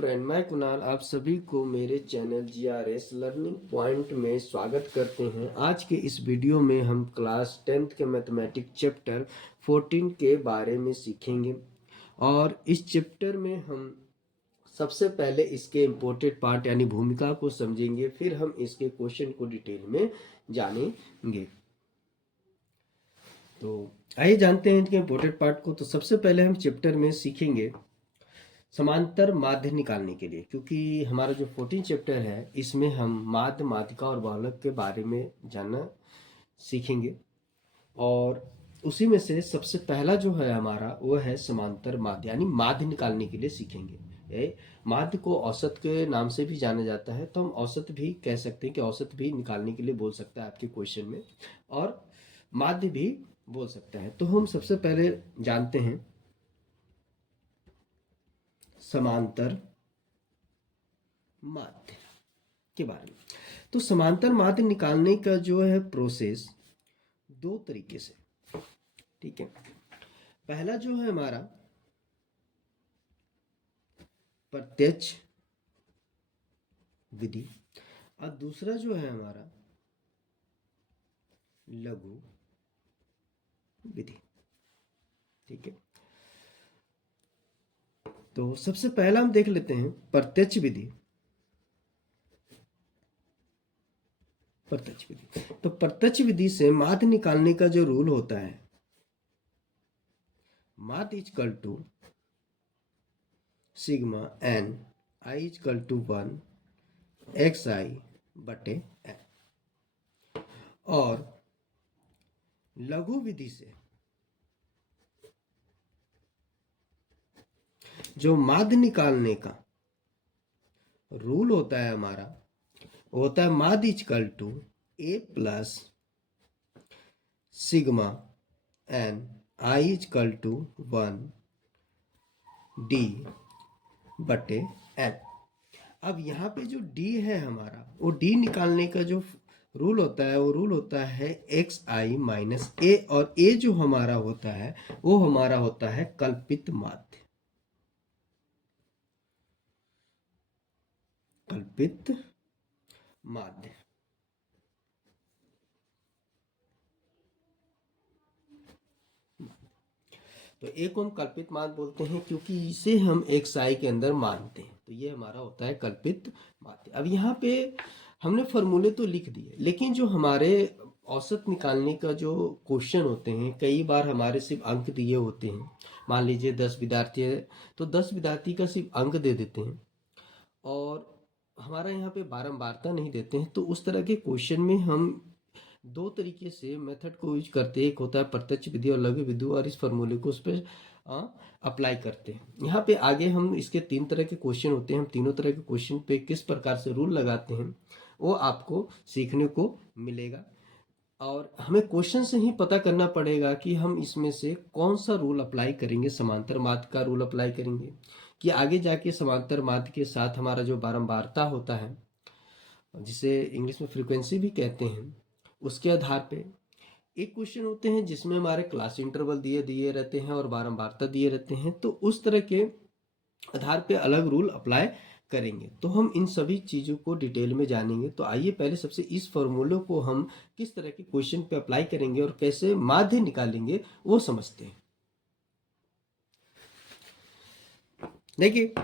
Friend, मैं कुणाल आप सभी को मेरे चैनल जीआरएस लर्निंग पॉइंट में स्वागत करते हैं। आज के इस वीडियो में हम क्लास 10th के मैथमेटिक्स चैप्टर 14 के बारे में सीखेंगे और इस चैप्टर में हम सबसे पहले इसके इम्पोर्टेंट पार्ट यानी भूमिका को समझेंगे, फिर हम इसके क्वेश्चन को डिटेल में जानेंगे। तो आइए जानते हैं इनके इम्पोर्टेंट पार्ट को। तो सबसे पहले हम चैप्टर में सीखेंगे समांतर माध्य निकालने के लिए, क्योंकि हमारा जो 14 चैप्टर है इसमें हम माध्य, माध्यिका और बहुलक के बारे में जानना सीखेंगे। और उसी में से सबसे पहला जो है हमारा वो है समांतर माध्य, यानी माध्य निकालने के लिए सीखेंगे। माध्य को औसत के नाम से भी जाना जाता है, तो हम औसत भी कह सकते हैं कि औसत भी निकालने के लिए बोल सकता है आपके क्वेश्चन में, और माध्य भी बोल सकता है। तो हम सबसे पहले जानते हैं समांतर माध्य के बारे में। तो समांतर माध्य निकालने का जो है प्रोसेस दो तरीके से, ठीक है। पहला जो है हमारा प्रत्यक्ष विधि और दूसरा जो है हमारा लघु विधि, ठीक है। तो सबसे पहला हम देख लेते हैं प्रत्यक्ष विधि। तो प्रत्यक्ष विधि से माध्य निकालने का जो रूल होता है, माध्य equal to sigma N I equal to 1 X I बटे एन। और लघु विधि से जो माध्य निकालने का रूल होता है हमारा, होता है माध्य equal to A plus sigma N I equal to 1 D बटे एन। अब यहाँ पे जो डी है हमारा, वो डी निकालने का जो रूल होता है वो रूल होता है एक्स आई माइनस ए, और ए जो हमारा होता है वो हमारा होता है कल्पित माध्य। कल्पित माध्य तो एक को हम कल्पित माध्य बोलते हैं क्योंकि इसे हम एक्स आई के अंदर मानते हैं, तो ये हमारा होता है कल्पित माध्य। अब यहाँ पे हमने फॉर्मूले तो लिख दिए, लेकिन जो हमारे औसत निकालने का जो क्वेश्चन होते हैं, कई बार हमारे सिर्फ अंक दिए होते हैं। मान लीजिए 10 विद्यार्थी है तो 10 विद्यार्थी का सिर्फ अंक दे देते हैं और हमारा यहाँ पे बारंबारता नहीं देते हैं। तो उस तरह के क्वेश्चन में हम दो तरीके से मेथड को यूज करते हैं। एक होता है प्रत्यक्ष विधि और लघु विधि, और इस फॉर्मूले को उस पर अप्लाई करते हैं। यहाँ पे आगे हम इसके 3 तरह के क्वेश्चन होते हैं, हम तीनों तरह के क्वेश्चन पे किस प्रकार से रूल लगाते हैं वो आपको सीखने को मिलेगा। और हमें क्वेश्चन से ही पता करना पड़ेगा कि हम इसमें से कौन सा रूल अप्लाई करेंगे। समांतर माध्य का रूल अप्लाई करेंगे कि आगे जाके समांतर माध्य के साथ हमारा जो बारंबारता होता है, जिसे इंग्लिश में फ्रीक्वेंसी भी कहते हैं, उसके आधार पे एक क्वेश्चन होते हैं जिसमें हमारे क्लास इंटरवल दिए दिए रहते हैं और बारंबारता दिए रहते हैं। तो उस तरह के आधार पे अलग रूल अप्लाई करेंगे। तो हम इन सभी चीज़ों को डिटेल में जानेंगे। तो आइए पहले सबसे इस फॉर्मूले को हम किस तरह के क्वेश्चन पे अप्लाई करेंगे और कैसे माध्य निकालेंगे वो समझते हैं। देखिए,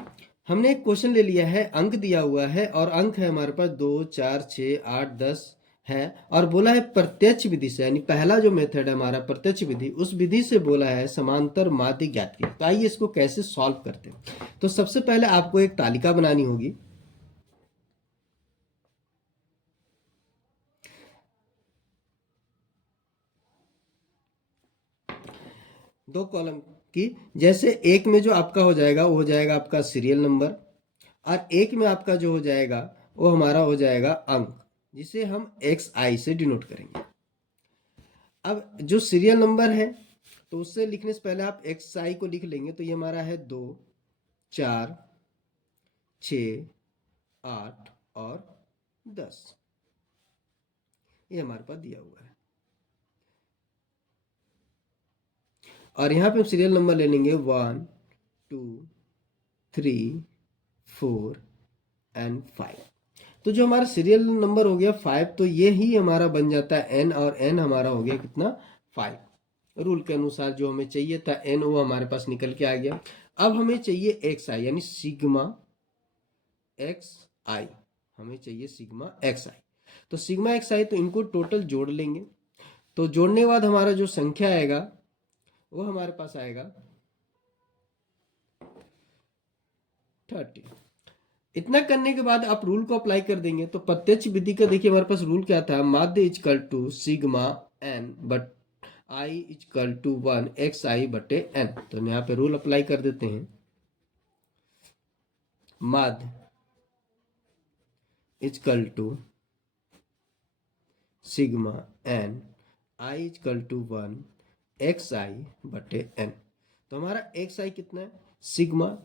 हमने एक क्वेश्चन ले लिया है, अंक दिया हुआ है और अंक है हमारे पास 2, 4, 6, 8, 10 है, और बोला है प्रत्यक्ष विधि से, यानी पहला जो मेथड है हमारा प्रत्यक्ष विधि, उस विधि से बोला है समांतर माध्य ज्ञात कीजिए। तो आइए इसको कैसे सॉल्व करते हैं। तो सबसे पहले आपको एक तालिका बनानी होगी। दो कॉलम की, जैसे एक में जो आपका हो जाएगा वो हो जाएगा आपका सीरियल नंबर, और एक में आपका जो हो जाएगा वो हमारा हो जाएगा अंक, जिसे हम एक्स आई से डिनोट करेंगे। अब जो सीरियल नंबर है तो उससे लिखने से पहले आप एक्स आई को लिख लेंगे। तो ये हमारा है 2, 4, 6, 8 और 10, ये हमारे पास दिया हुआ है। और यहाँ पे हम सीरियल नंबर ले लेंगे 1, 2, 3, 4 एंड 5। तो जो हमारा सीरियल नंबर हो गया 5, तो ये ही हमारा बन जाता है n, और n हमारा हो गया कितना 5। रूल के अनुसार जो हमें चाहिए था n, वो हमारे पास निकल के आ गया। अब हमें चाहिए xi, यानी सिग्मा xi, हमें चाहिए सिग्मा xi। तो सिग्मा xi, तो इनको टोटल जोड़ लेंगे। तो जोड़ने के बाद हमारा जो संख्या आएगा वो हमारे पास आएगा 30। इतना करने के बाद आप रूल को अप्लाई कर देंगे। तो प्रत्यक्ष विधि का देखिए हमारे पास रूल क्या था, माध्य इजकल टू सिग्मा n बट आई इजकल टू 1 xi बटे n। तो यहाँ पे रूल अप्लाई कर देते हैं, माध्य is equal to sigma n I is equal to 1 xi बटे n। तो हमारा xi कितना है, सिग्मा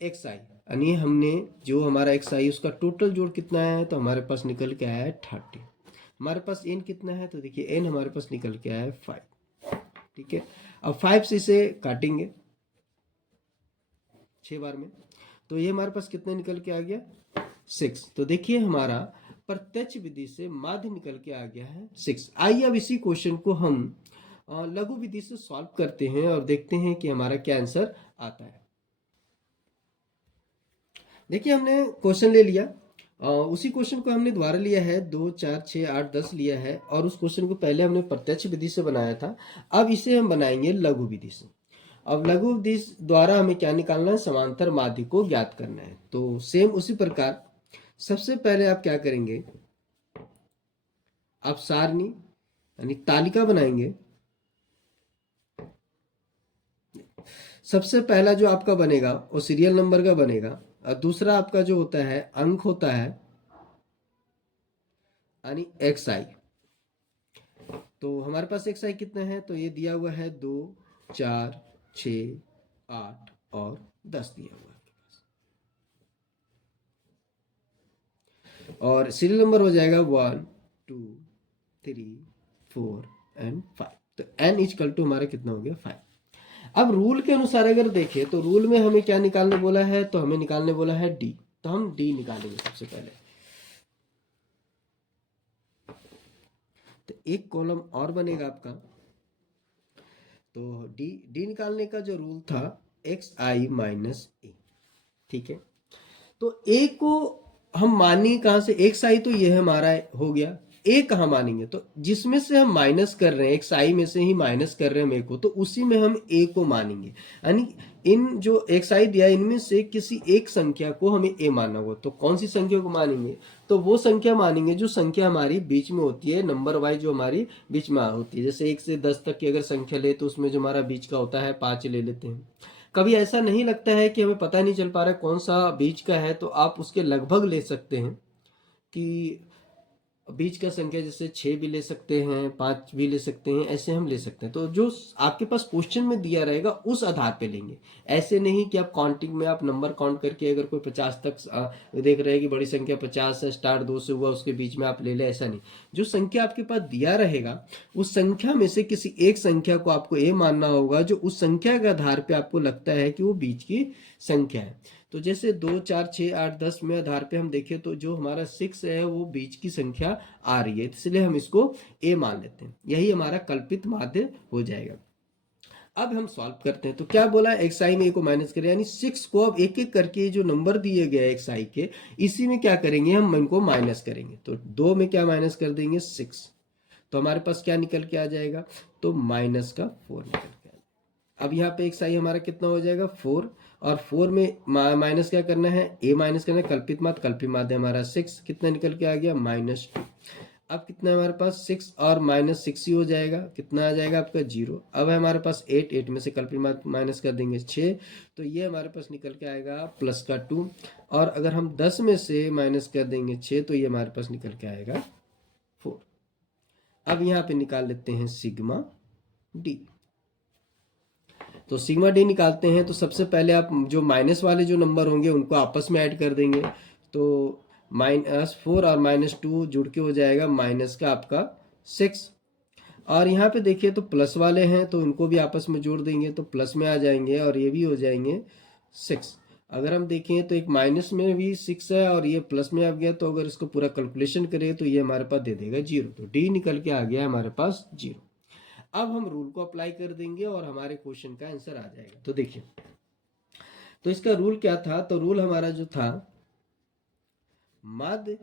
xi, यानी हमने जो हमारा xi उसका टोटल जोड़ कितना है, तो हमारे पास निकल के आया है 30। हमारे पास n कितना है, तो देखिए n हमारे पास निकल के आया है 5। ठीक है, अब 5 से इसे काटेंगे 6 बार में, तो ये हमारे पास कितना निकल के आ गया 6। तो देखिए हमारा प्रत्यक्ष विधि से माध्य निकल के आ गया है 6। आइए अब इसी क्वेश्चन को हम लघु विधि से सॉल्व करते हैं और देखते हैं कि हमारा क्या आंसर आता है। देखिए हमने क्वेश्चन ले लिया, उसी क्वेश्चन को हमने दोबारा लिया है, 2 4 6 8 10 लिया है, और उस क्वेश्चन को पहले हमने प्रत्यक्ष विधि से बनाया था। अब इसे हम बनाएंगे लघु विधि से। अब लघु विधि द्वारा हमें क्या निकालना है, समांतर माध्य को ज्ञात करना है। तो सेम उसी प्रकार सबसे पहले आप क्या करेंगे, आप सारणी यानी तालिका बनाएंगे। सबसे पहला जो आपका बनेगा वो सीरियल नंबर का बनेगा, और दूसरा आपका जो होता है अंक होता है यानी xi। तो हमारे पास xi कितना है, तो ये दिया हुआ है 2 4 6 8 और 10 दिया हुआ है। और सीरियल नंबर हो जाएगा 1 2 3 4 एंड 5। तो n इजकल टू हमारा कितना हो गया 5। अब रूल के अनुसार अगर देखें तो रूल में हमें क्या निकालने बोला है, तो हमें निकालने बोला है d। तो हम d निकालेंगे सबसे पहले। तो एक कॉलम और बनेगा आपका। तो d निकालने का जो रूल था xi माइनस a। ठीक है, तो a को हम मानेंगे कहाँ से, xi तो ये हमारा हो गया, a कहाँ मानेंगे, तो जिसमें से हम माइनस कर रहे हैं xi में से ही माइनस कर रहे हैं हम a को, तो उसी में हम a को मानेंगे। यानी इन जो xi दिया इनमें से किसी एक संख्या को हमें a मानना होगा। तो कौन सी संख्या को मानेंगे, तो वो संख्या मानेंगे जो संख्या हमारी बीच में होती है, नंबर वाइज जो हमारी बीच में होती है। जैसे 1 से 10 तक की अगर संख्या ले तो उसमें जो हमारा बीच का होता है 5 ले लेते हैं। कभी ऐसा नहीं लगता है कि हमें पता नहीं चल पा रहा है कौन सा बीच का है, तो आप उसके लगभग ले सकते हैं कि बीच का संख्या जैसे 6 भी ले सकते हैं, 5 भी ले सकते हैं, ऐसे हम ले सकते हैं। तो जो आपके पास क्वेश्चन में दिया रहेगा उस आधार पे लेंगे। ऐसे नहीं कि आप काउंटिंग में आप नंबर काउंट करके अगर कोई 50 तक देख रहे हैं कि बड़ी संख्या 50 है, स्टार्ट 2 से हुआ, उसके बीच में आप ले ले, ऐसा नहीं। जो संख्या आपके पास दिया रहेगा उस संख्या में से किसी एक संख्या को आपको ए मानना होगा, जो उस संख्या के आधार पे आपको लगता है कि वो बीच की संख्या है। तो जैसे 2 4 6 8 10 में आधार पे हम देखें तो जो हमारा 6 है वो बीच की संख्या आ रही है, इसलिए हम इसको a मान लेते हैं। यही हमारा कल्पित माध्य हो जाएगा। अब हम सॉल्व करते हैं। तो क्या बोला, xi में a को माइनस करें, यानी 6 को अब एक एक करके जो नंबर दिए गए xi के, इसी में क्या करेंगे, हम इनको माइनस करेंगे। तो 2 में क्या माइनस कर देंगे 6, तो हमारे पास क्या निकल के आ जाएगा, तो माइनस का 4 निकल के आ जाएगा। अब यहाँ पे xi हमारा कितना हो जाएगा 4, और 4 में माइनस क्या करना है, a माइनस करना है, कल्पित माध्य हमारा 6, कितना निकल के आ गया -2। अब कितना है हमारे पास 6 और -6 ही हो जाएगा, कितना आ जाएगा आपका 0। अब है हमारे पास 8 में से कल्पित माध्य माइनस कर देंगे 6, तो ये हमारे पास निकल के आएगा +2। और अगर हम 10 में से माइनस कर देंगे 6, तो ये हमारे पास निकल के आएगा 4। अब यहाँ पे निकाल लेते हैं सिग्मा डी। तो सिग्मा डी निकालते हैं, तो सबसे पहले आप जो माइनस वाले जो नंबर होंगे उनको आपस में ऐड कर देंगे। तो -4 और -2 जुड़ के हो जाएगा माइनस का आपका 6। और यहाँ पे देखिए तो प्लस वाले हैं तो उनको भी आपस में जोड़ देंगे तो प्लस में आ जाएंगे, और ये भी हो जाएंगे 6। अगर हम देखें तो एक माइनस में भी 6 है और ये प्लस में आ गया, तो अगर इसको पूरा कैलकुलेशन करें तो ये हमारे पास दे देगा 0। तो डी निकल के आ गया है हमारे पास 0। अब हम रूल को अप्लाई कर देंगे और हमारे क्वेश्चन का आंसर आ जाएगा। तो देखिए, तो इसका रूल क्या था, तो रूल हमारा जो था, माध्य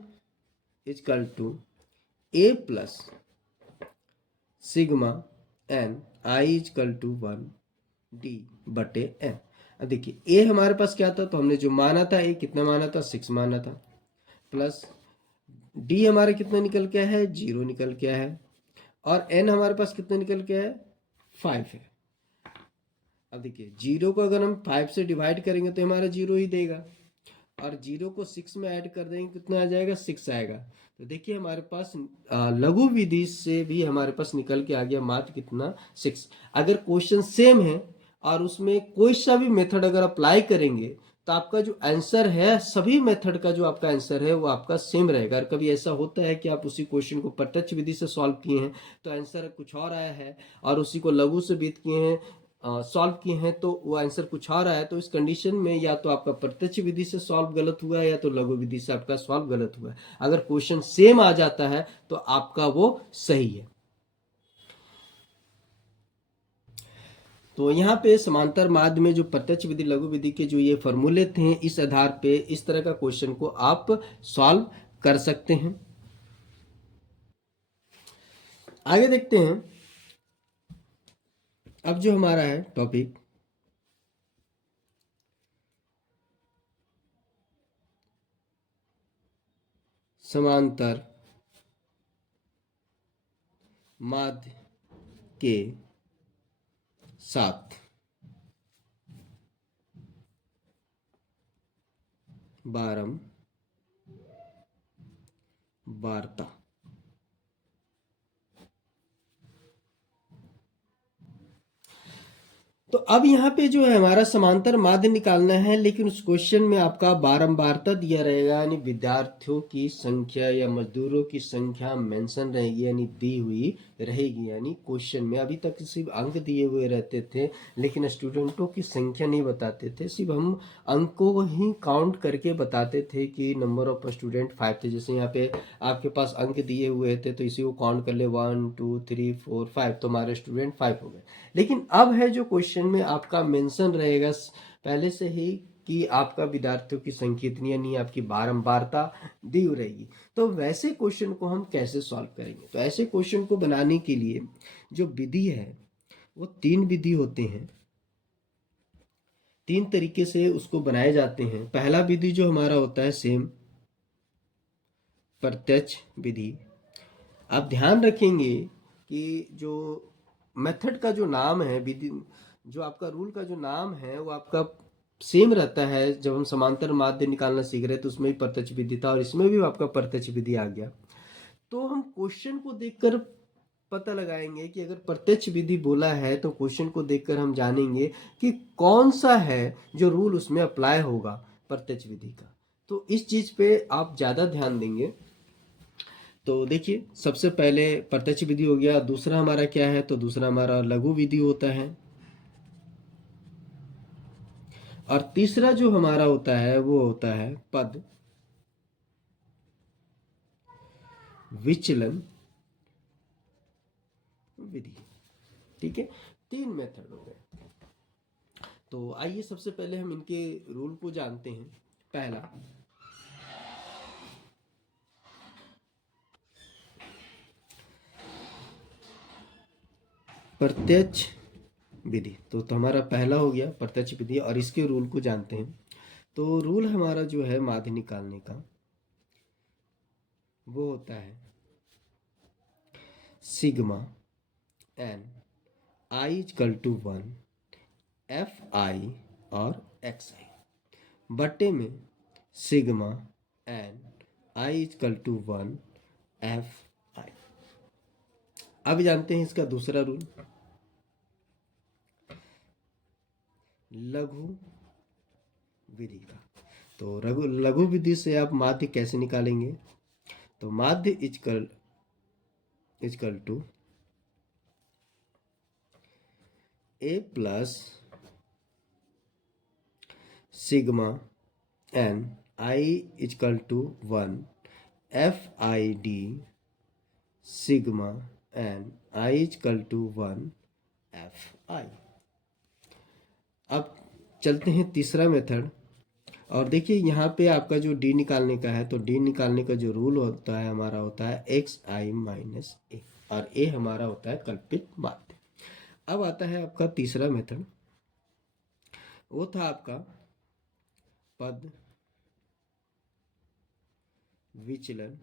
is equal to A plus sigma N I is equal to 1 D बटे एन। अब देखिए ए हमारे पास क्या था, तो हमने जो माना था, ए कितना माना था, 6 माना था, प्लस डी हमारा कितना निकल के है, 0 निकल के है, और एन हमारे पास कितना निकल के है, 5 है। अब देखिए 0 को अगर हम 5 से डिवाइड करेंगे तो हमारा 0 ही देगा, और 0 को 6 में ऐड कर देंगे कितना आ जाएगा, 6 आएगा। तो देखिए हमारे पास लघु विधि से भी हमारे पास निकल के आ गया मात्र कितना, 6। अगर क्वेश्चन सेम है और उसमें कोई सा भी मेथड अगर अप्लाई करेंगे तो आपका जो आंसर है, सभी मेथड का जो आपका आंसर है वो आपका सेम रहेगा। और कभी ऐसा होता है कि आप उसी क्वेश्चन को प्रत्यक्ष विधि से सॉल्व किए हैं तो आंसर कुछ और आया है, और उसी को लघु से विधि किए हैं, सॉल्व किए हैं तो वो आंसर कुछ और आया है। तो इस कंडीशन में या तो आपका प्रत्यक्ष विधि से सॉल्व गलत हुआ है या तो लघु विधि से आपका सॉल्व गलत हुआ है। अगर क्वेश्चन सेम आ जाता है तो आपका वो सही है। तो यहाँ पे समांतर माध्य में जो प्रत्यक्ष विधि लघु विधि के जो ये फॉर्मूले थे, इस आधार पे इस तरह का क्वेश्चन को आप सॉल्व कर सकते हैं। आगे देखते हैं। अब जो हमारा है टॉपिक, समांतर माध्य के साथ बारंबारता। तो अब यहाँ पे जो है हमारा समांतर माध्य निकालना है, लेकिन उस क्वेश्चन में आपका बारंबारता दिया रहेगा, यानी विद्यार्थियों की संख्या या मजदूरों की संख्या मेंशन रहेगी, यानी दी हुई रहेगी। यानी क्वेश्चन में अभी तक सिर्फ अंक दिए हुए रहते थे, लेकिन स्टूडेंटों की संख्या नहीं बताते थे, सिर्फ हम अंकों को ही काउंट करके बताते थे कि नंबर ऑफ स्टूडेंट 5 थे। जैसे यहाँ पे आपके पास अंक दिए हुए थे तो इसी को काउंट कर ले, 1 2 3 4 5, तो हमारे स्टूडेंट 5 हो गए। लेकिन अब है जो क्वेश्चन में आपका मेंशन रहेगा पहले से ही कि आपका विद्यार्थियों की संख्या इतनी, यानी आपकी बारंबारता दी रहेगी। तो वैसे क्वेश्चन को हम कैसे सॉल्व करेंगे, तो ऐसे क्वेश्चन को बनाने के लिए जो विधि है वो 3 विधि होते हैं, 3 तरीके से उसको बनाए जाते हैं। पहला विधि जो हमारा होता है सेम प्रत्यक्ष विधि। आप ध्यान रखेंगे कि जो मेथड का जो नाम है, विधि जो आपका रूल का जो नाम है वो आपका सेम रहता है। जब हम समांतर माध्य निकालना सीख रहे थे तो उसमें भी प्रत्यक्ष विधि था और इसमें भी आपका प्रत्यक्ष विधि आ गया। तो हम क्वेश्चन को देखकर पता लगाएंगे कि अगर प्रत्यक्ष विधि बोला है तो क्वेश्चन को देखकर हम जानेंगे कि कौन सा है जो रूल उसमें अप्लाई होगा प्रत्यक्ष विधि का। तो इस चीज पे आप ज्यादा ध्यान देंगे। तो देखिए सबसे पहले प्रत्यक्ष विधि हो गया, दूसरा हमारा क्या है, तो दूसरा हमारा लघु विधि होता है, और तीसरा जो हमारा होता है वो होता है पद विचलन विधि। ठीक है, 3 मेथड हो गए। तो आइए सबसे पहले हम इनके रूल को जानते हैं। पहला, प्रत्यक्ष विधि। तो हमारा पहला हो गया प्रत्यक्ष विधि, और इसके रूल को जानते हैं। तो रूल हमारा जो है माध्य निकालने का वो होता है sigma N I equal to 1 F I और एक्स आई बटे में sigma N I equal to 1 F I. अब जानते हैं इसका दूसरा रूल, लघु विधि का। तो लघु विधि से आप माध्य कैसे निकालेंगे, तो माध्य equal to A plus sigma N I is equal to 1 F I D sigma N I is equal to 1 F I. अब चलते हैं तीसरा मेथड, और देखिए यहाँ पे आपका जो डी निकालने का है, तो डी निकालने का जो रूल होता है हमारा होता है एक्स आई माइनस ए, और ए हमारा होता है कल्पित माध्य। अब आता है आपका तीसरा मेथड, वो था आपका पद विचलन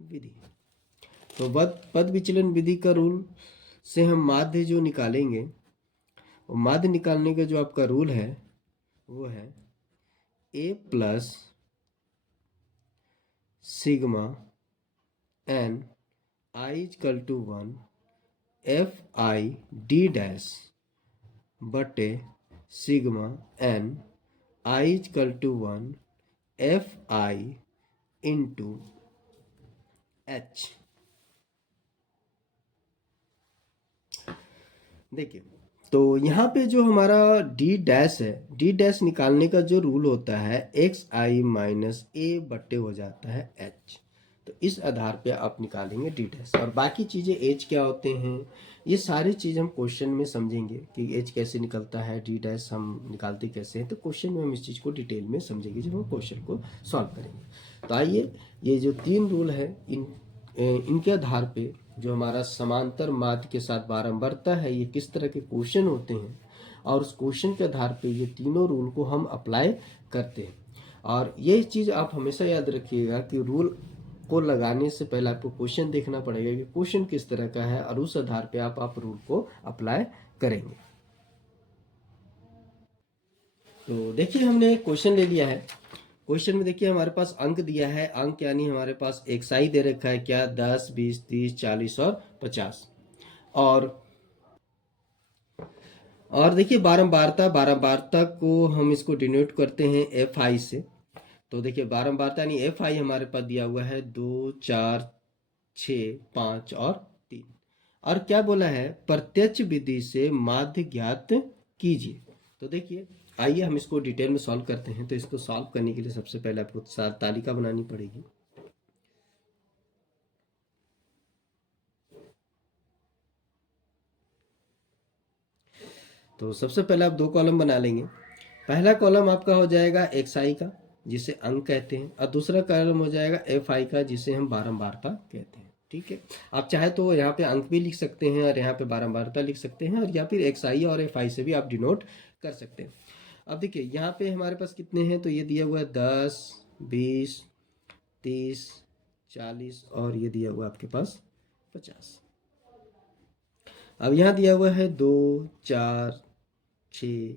विधि। तो पद विचलन विधि का रूल से हम माध्य जो निकालेंगे, और माध्य निकालने का जो आपका रूल है वो है A plus sigma N I is equal to 1 F I D dash बटे sigma N I is equal to 1 F I into H. देखिए, तो यहाँ पे जो हमारा डी डैश है, डी डैश निकालने का जो रूल होता है एक्स आई माइनस ए बट्टे हो जाता है एच। तो इस आधार पे आप निकालेंगे डी डैश, और बाकी चीज़ें एच क्या होते हैं ये सारी चीज़ हम क्वेश्चन में समझेंगे कि एच कैसे निकलता है, डी डैश हम निकालते कैसे हैं। तो क्वेश्चन में हम इस चीज़ को डिटेल में समझेंगे जब हम क्वेश्चन को सॉल्व करेंगे। तो आइए, ये जो 3 रूल है इनके आधार पे जो हमारा समांतर माध्य के साथ बारंबारता है, ये किस तरह के क्वेश्चन होते हैं, और उस क्वेश्चन के आधार पे ये तीनों रूल को हम अप्लाई करते हैं। और ये चीज़ आप हमेशा याद रखिएगा कि रूल को लगाने से पहले आपको क्वेश्चन देखना पड़ेगा कि क्वेश्चन किस तरह का है, और उस आधार पे आप रूल को अप्लाई करेंगे। तो देखिए, हमने क्वेश्चन ले लिया है। क्वेश्चन में देखिए हमारे पास अंक दिया है, अंक यानी हमारे पास एक्साई दे रखा है क्या, 10, 20, 30, 40 और 50। और देखिए बारंबारता को हम इसको डिनोट करते हैं एफ आई से। तो देखिए बारंबारता यानी एफ आई हमारे पास दिया हुआ है 2, 4, 6, 5 और 3। और क्या बोला है, प्रत्यक्ष विधि से माध्य ज्ञात कीजिए। तो देखिए, आइए हम इसको डिटेल में सॉल्व करते हैं। तो इसको सॉल्व करने के लिए सबसे पहले आपको तालिका बनानी पड़ेगी। तो सबसे पहले आप 2 कॉलम बना लेंगे। पहला कॉलम आपका हो जाएगा एक्स आई का, जिसे अंक कहते हैं, और दूसरा कॉलम हो जाएगा एफ आई का, जिसे हम बारंबारता कहते हैं। ठीक है, आप चाहे तो यहाँ पे अंक भी लिख सकते हैं, और यहाँ पे बारंबारता लिख सकते हैं, और या फिर एक्स आई और एफ आई से भी आप डिनोट कर सकते हैं। अब देखिए यहाँ पे हमारे पास कितने हैं, तो ये दिया हुआ है 10, 20, 30, 40, और ये दिया हुआ आपके पास 50। अब यहाँ दिया हुआ है 2, 4, 6,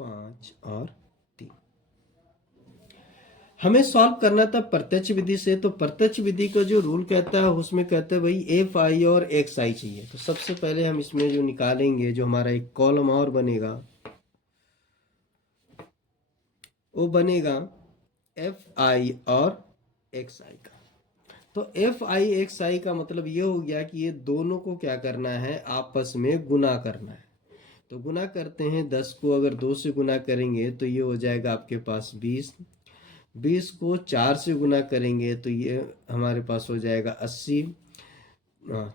5 और 3। हमें सॉल्व करना था प्रत्यक्ष विधि से। तो प्रत्यक्ष विधि का जो रूल कहता है उसमें कहते हैं भाई एफ आई और एक्स आई चाहिए। तो सबसे पहले हम इसमें जो निकालेंगे, जो हमारा एक कॉलम और बनेगा, वो बनेगा एफ आई और एक्स आई का। तो एफ आई एक्स आई का मतलब ये हो गया कि ये दोनों को क्या करना है, आपस में गुना करना है। तो गुना करते हैं, 10 को अगर 2 से गुना करेंगे तो ये हो जाएगा आपके पास 20। 20 को 4 से गुना करेंगे तो ये हमारे पास हो जाएगा 80।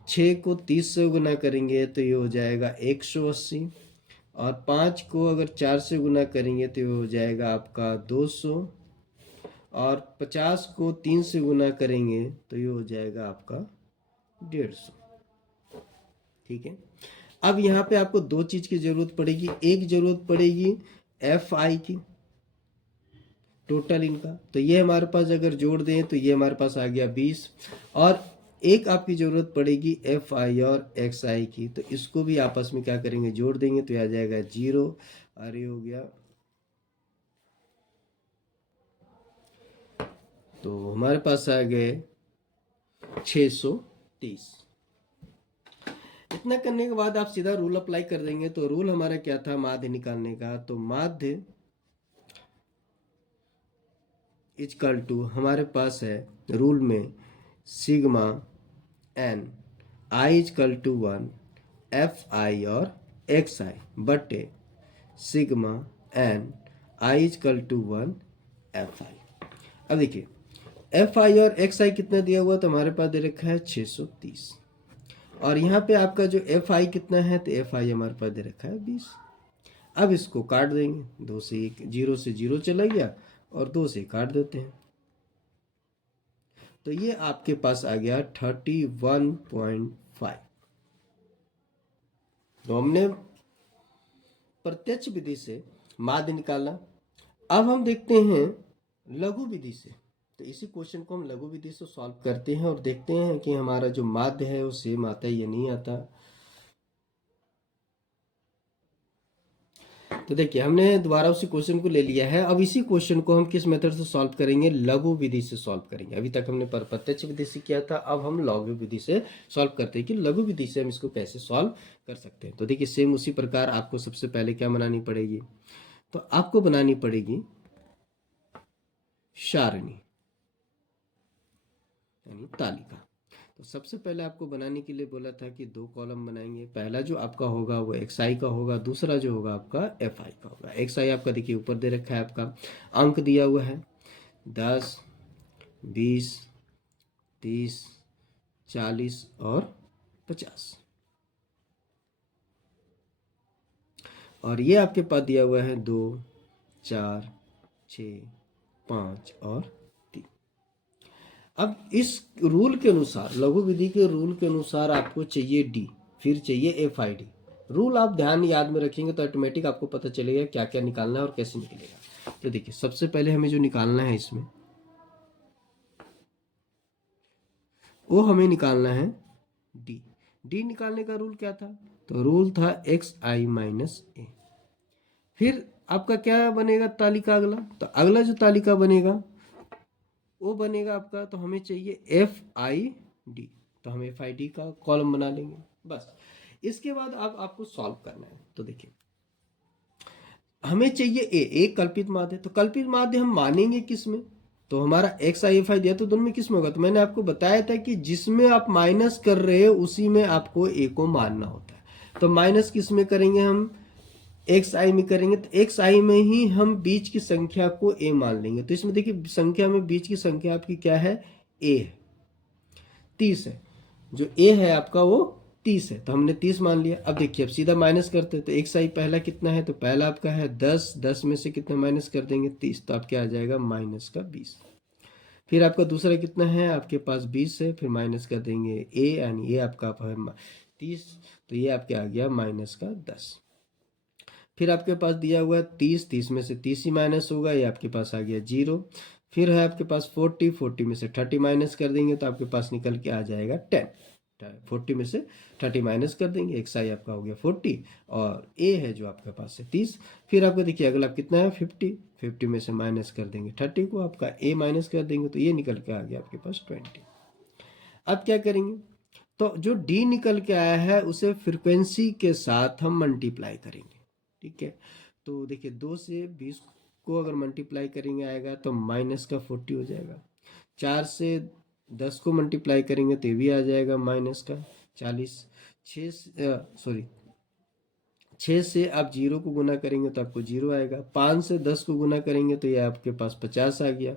6 को 30 से गुना करेंगे तो ये हो जाएगा 180। और 5 को अगर 4 से गुना करेंगे तो ये हो जाएगा आपका 200। और 50 को 3 से गुना करेंगे तो ये हो जाएगा आपका 150। ठीक है, अब यहाँ पे आपको 2 चीज़ की ज़रूरत पड़ेगी। एक ज़रूरत पड़ेगी एफ आई की, टोटल इनका। तो ये हमारे पास अगर जोड़ दें तो ये हमारे पास आ गया 20। और एक आपकी ज़रूरत पड़ेगी एफ आई और एक्स आई की। तो इसको भी आपस में क्या करेंगे, जोड़ देंगे, तो आ जाएगा 0। और ये हो गया, तो हमारे पास आ गए 630। इतना करने के बाद आप सीधा रूल अप्लाई कर देंगे। तो रूल हमारा क्या था, माध्य निकालने का। तो माध्य इजकल टू हमारे पास है रूल में sigma N I is equal to 1 F I और एक्स आई बटे sigma N I is equal to 1 F I. अब देखिए एफ आई और एक्स आई कितना दिया हुआ, तो हमारे पास दे रखा है 630, और यहाँ पे आपका जो एफ आई कितना है, तो एफ आई हमारे पास दे रखा है 20। अब इसको काट देंगे, 2 से 1, 0 से 0 चला गया और 2 से काट देते हैं, तो ये आपके पास आ गया 31.5। तो हमने प्रत्यक्ष विधि से माध्य निकाला। अब हम देखते हैं लघु विधि से, तो इसी क्वेश्चन को हम लघु विधि से सॉल्व करते हैं और देखते हैं कि हमारा जो माध्य है वो सेम आता है या नहीं आता। तो देखिए हमने दोबारा उसी क्वेश्चन को ले लिया है। अब इसी क्वेश्चन को हम किस मेथड से सॉल्व करेंगे, लघु विधि से सॉल्व करेंगे। अभी तक हमने प्रत्यक्ष विधि से किया था, अब हम लघु विधि से सॉल्व करते हैं कि लघु विधि से हम इसको कैसे सॉल्व कर सकते हैं। तो देखिए सेम उसी प्रकार आपको सबसे पहले क्या बनानी पड़ेगी, तो आपको बनानी पड़ेगी सारणी यानी तालिका। तो सबसे पहले आपको बनाने के लिए बोला था कि 2 कॉलम बनाएंगे। पहला जो आपका होगा वो एक्स आई का होगा, दूसरा जो होगा आपका एफ आई का होगा। एक्स आई आपका देखिए ऊपर दे रखा है, आपका अंक दिया हुआ है 10, 20, 30, 40 और 50, और ये आपके पास दिया हुआ है 2, 4, 6, 5 और 3। अब इस रूल के अनुसार, लघु विधि के रूल के अनुसार आपको चाहिए डी, फिर चाहिए एफ आई डी। रूल आप ध्यान याद में रखेंगे तो ऑटोमेटिक आपको पता चलेगा क्या क्या निकालना है और कैसे निकलेगा। तो देखिए सबसे पहले हमें जो निकालना है इसमें, वो हमें निकालना है डी। डी निकालने का रूल क्या था, तो रूल था एक्स आई माइनस ए। फिर आपका क्या बनेगा तालिका, अगला तो अगला जो तालिका बनेगा वो बनेगा आपका, तो हमें चाहिए एफ आई डी, तो हम एफ आई डी का कॉलम बना लेंगे बस। इसके बाद अब आपको सॉल्व करना है। तो देखिए हमें चाहिए ए, एक कल्पित माध्य है, तो कल्पित माध्य हम मानेंगे किस में, तो हमारा एक्स आई एफ आई दिया तो दोनों में किस में होगा, तो मैंने आपको बताया था कि जिसमें आप माइनस कर रहे हो उसी में आपको ए को मानना होता है। तो माइनस किस में करेंगे, हम एक्स आई में करेंगे, तो एक्स आई में ही हम बीच की संख्या को ए मान लेंगे। तो इसमें देखिए संख्या में बीच की संख्या आपकी क्या है, ए है, 30 है। जो ए है आपका वो 30 है, तो हमने 30 मान लिया। अब देखिए अब सीधा माइनस करते हैं, तो एक्स आई पहला कितना है, तो पहला आपका है 10, 10 में से कितना माइनस कर देंगे 30, तो आप क्या आ जाएगा माइनस का 20। फिर आपका दूसरा कितना है, आपके पास 20 है, फिर माइनस कर देंगे ए, यानी ए आपका है 30, तो ये आपके आ गया माइनस का 10। फिर आपके पास दिया हुआ है 30, 30 में से 30 ही माइनस होगा, ये आपके पास आ गया 0। फिर है आपके पास 40, 40 में से 30 माइनस कर देंगे तो आपके पास निकल के आ जाएगा 10। 40 में से 30 माइनस कर देंगे, एक्स आई आपका हो गया 40 और ए है जो आपके पास है 30। फिर आपको देखिए अगला कितना है 50, 50 में से माइनस कर देंगे 30 को, आपका ए माइनस कर देंगे तो ये निकल के आ गया आपके पास 20। अब क्या करेंगे, तो जो डी निकल के आया है उसे फ्रिक्वेंसी के साथ हम मल्टीप्लाई करेंगे। ठीक है, तो देखिए 2 से 20 को अगर मल्टीप्लाई करेंगे आएगा तो माइनस का 40 हो जाएगा। 4 से 10 को मल्टीप्लाई करेंगे तो ये भी आ जाएगा माइनस का 40। 6 से आप 0 को गुना करेंगे तो आपको 0 आएगा। 5 से 10 को गुना करेंगे तो ये आपके पास 50 आ गया,